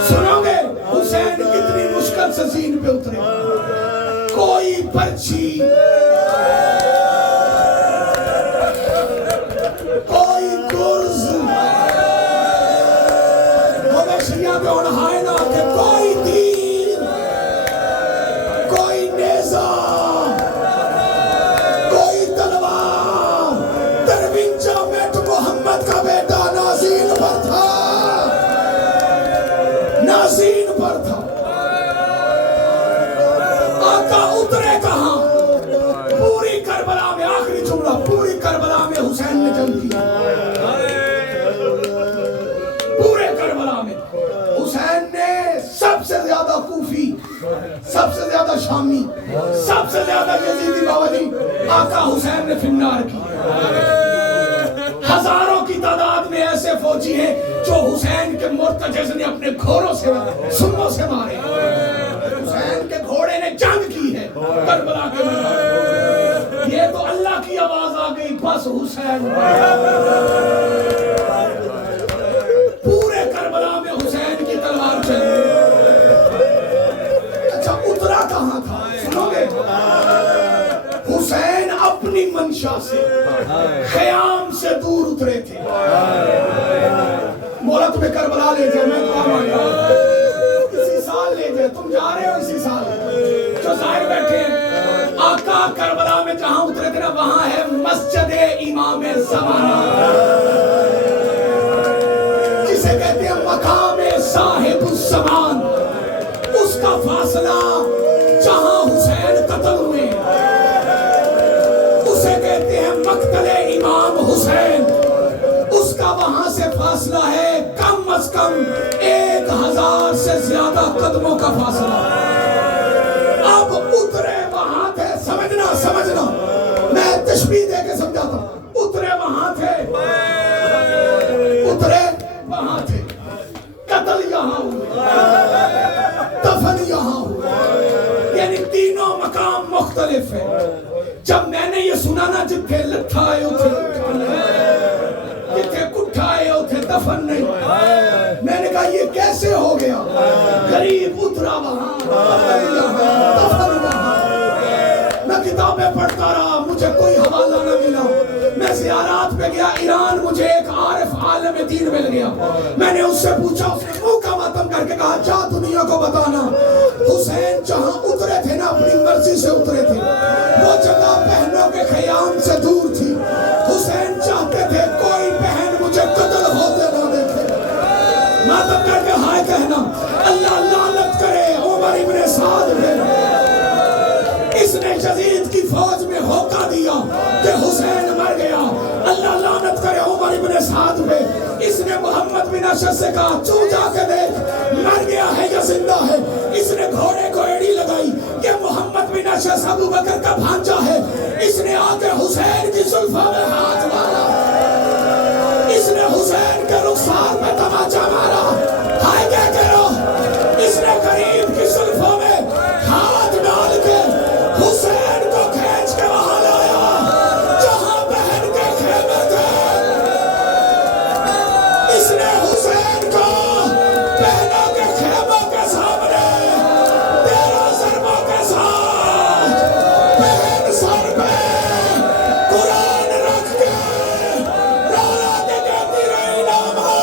سنو گے حسین کتنی مشکل سے زین پہ اترے؟ کوئی پرچھی، کوئی گرز، شیعہ پہ اڑھائے نہ کہ کوئی تیر، کوئی نیزہ، کوئی تلوار۔ دروینچہ میٹ محمد کا بیٹا نازین پر تھا، نازین پر تھا۔ آقا اترے کہاں؟ پوری کربلا میں، آخری جملہ، پوری کربلا میں حسین نے جنگ کی، پورے کربلا میں حسین نے سب سے زیادہ کوفی، سب سے زیادہ شامی، سب سے زیادہ یزیدی باوری آقا حسین نے فنار کی۔ ہزاروں کی تعداد میں ایسے فوجی ہیں جو حسین کے مرتجز نے اپنے گھوڑوں سے، سنوں سے مارے۔ حسین کے گھوڑے نے جنگ کی ہے کربلا کے میدان۔ یہ تو اللہ کی آواز آ گئی بس حسین۔ پورے کربلا میں حسین کی تلوار چلی۔ اچھا اترا کہاں تھا؟ سنو گے حسین اپنی منشا سے خیام سے دور اترے تھے۔ مولا تمہیں کربلا لے جائے، میں دعا مانگ رہا ہوں اسی سال لے جائے، تم جا رہے ہو اسی سال۔ جو ظاہر بیٹھے ہیں آقا کربلا میں جہاں اترے تھے نا وہاں ہے مسجد امام زمانہ، جسے کہتے ہیں مقام صاحب الزمان۔ اس کا فاصلہ جہاں حسین قتل ہوئے اسے کہتے ہیں مقتل امام حسین، اس کا وہاں سے فاصلہ ہے کم از کم 1000 سے زیادہ قدموں کا فاصلہ۔ اب اترے وہاں تھے، سمجھنا میں تشبیہ دے کے سمجھاتا ہوں. اترے وہاں تھے, اترے وہاں تھے, قتل یہاں ہوئے, دفن یہاں ہوئے, یعنی تینوں مقام مختلف ہیں. جب میں نے یہ سنا نا جتھے لٹھائے اتھے جتھے کٹھائے اتھے دفن نہیں, میں نے کہا یہ کیسے ہو گیا؟ غریب اترا وہاں, دفن وہاں. میں کتابیں پڑھتا رہا, مجھے کوئی حوالہ نہ ملا. میں زیارات پہ گیا ایران, مجھے ایک عارف عالم دین مل گیا. میں نے اس سے پوچھا, اس نے منہ کا ماتم کر کے کہا جا دنیا کو بتانا حسین جہاں اترے تھے نا اپنی مرضی سے اترے تھے, وہ جگہ بہنوں کے خیام سے دور تھی. حسین چاہتے تھے کوئی بہن مجھے قتل ہوتے نہ دیکھے. ماتم کر کے ہائے کہنا اللہ لعنت کرے عمر ابن سعد پہ, اس نے یزید کی فوج میں ہوکا دیا کہ حسین مر گیا. اللہ لعنت کرے عمر ابن سعد پہ, اس نے محمد بن اشر سے کہا تو جا کے دیکھ مر گیا ہے یا زندہ ہے. اس نے گھوڑے کو ایڑی لگائی کہ محمد بن اشر ابو بکر کا بھانجا ہے. اس نے آ کے حسین کی زلفوں میں ہاتھ مارا, اس نے حسین کے رخسار پہ تماچا مارا. ہائے کیا کرو, اس نے غریب کی زلفوں میں ہاتھ ڈال کے حسین کو کھینچ کے وہاں لایا جہاں بہن کے خیمے تھے. اس نے حسین کو بہنوں کے خیموں کے سامنے 13 ضربوں کے ساتھ بہن سر پہ قرآن رکھ کے رولا کے کہتی رہی نامہ.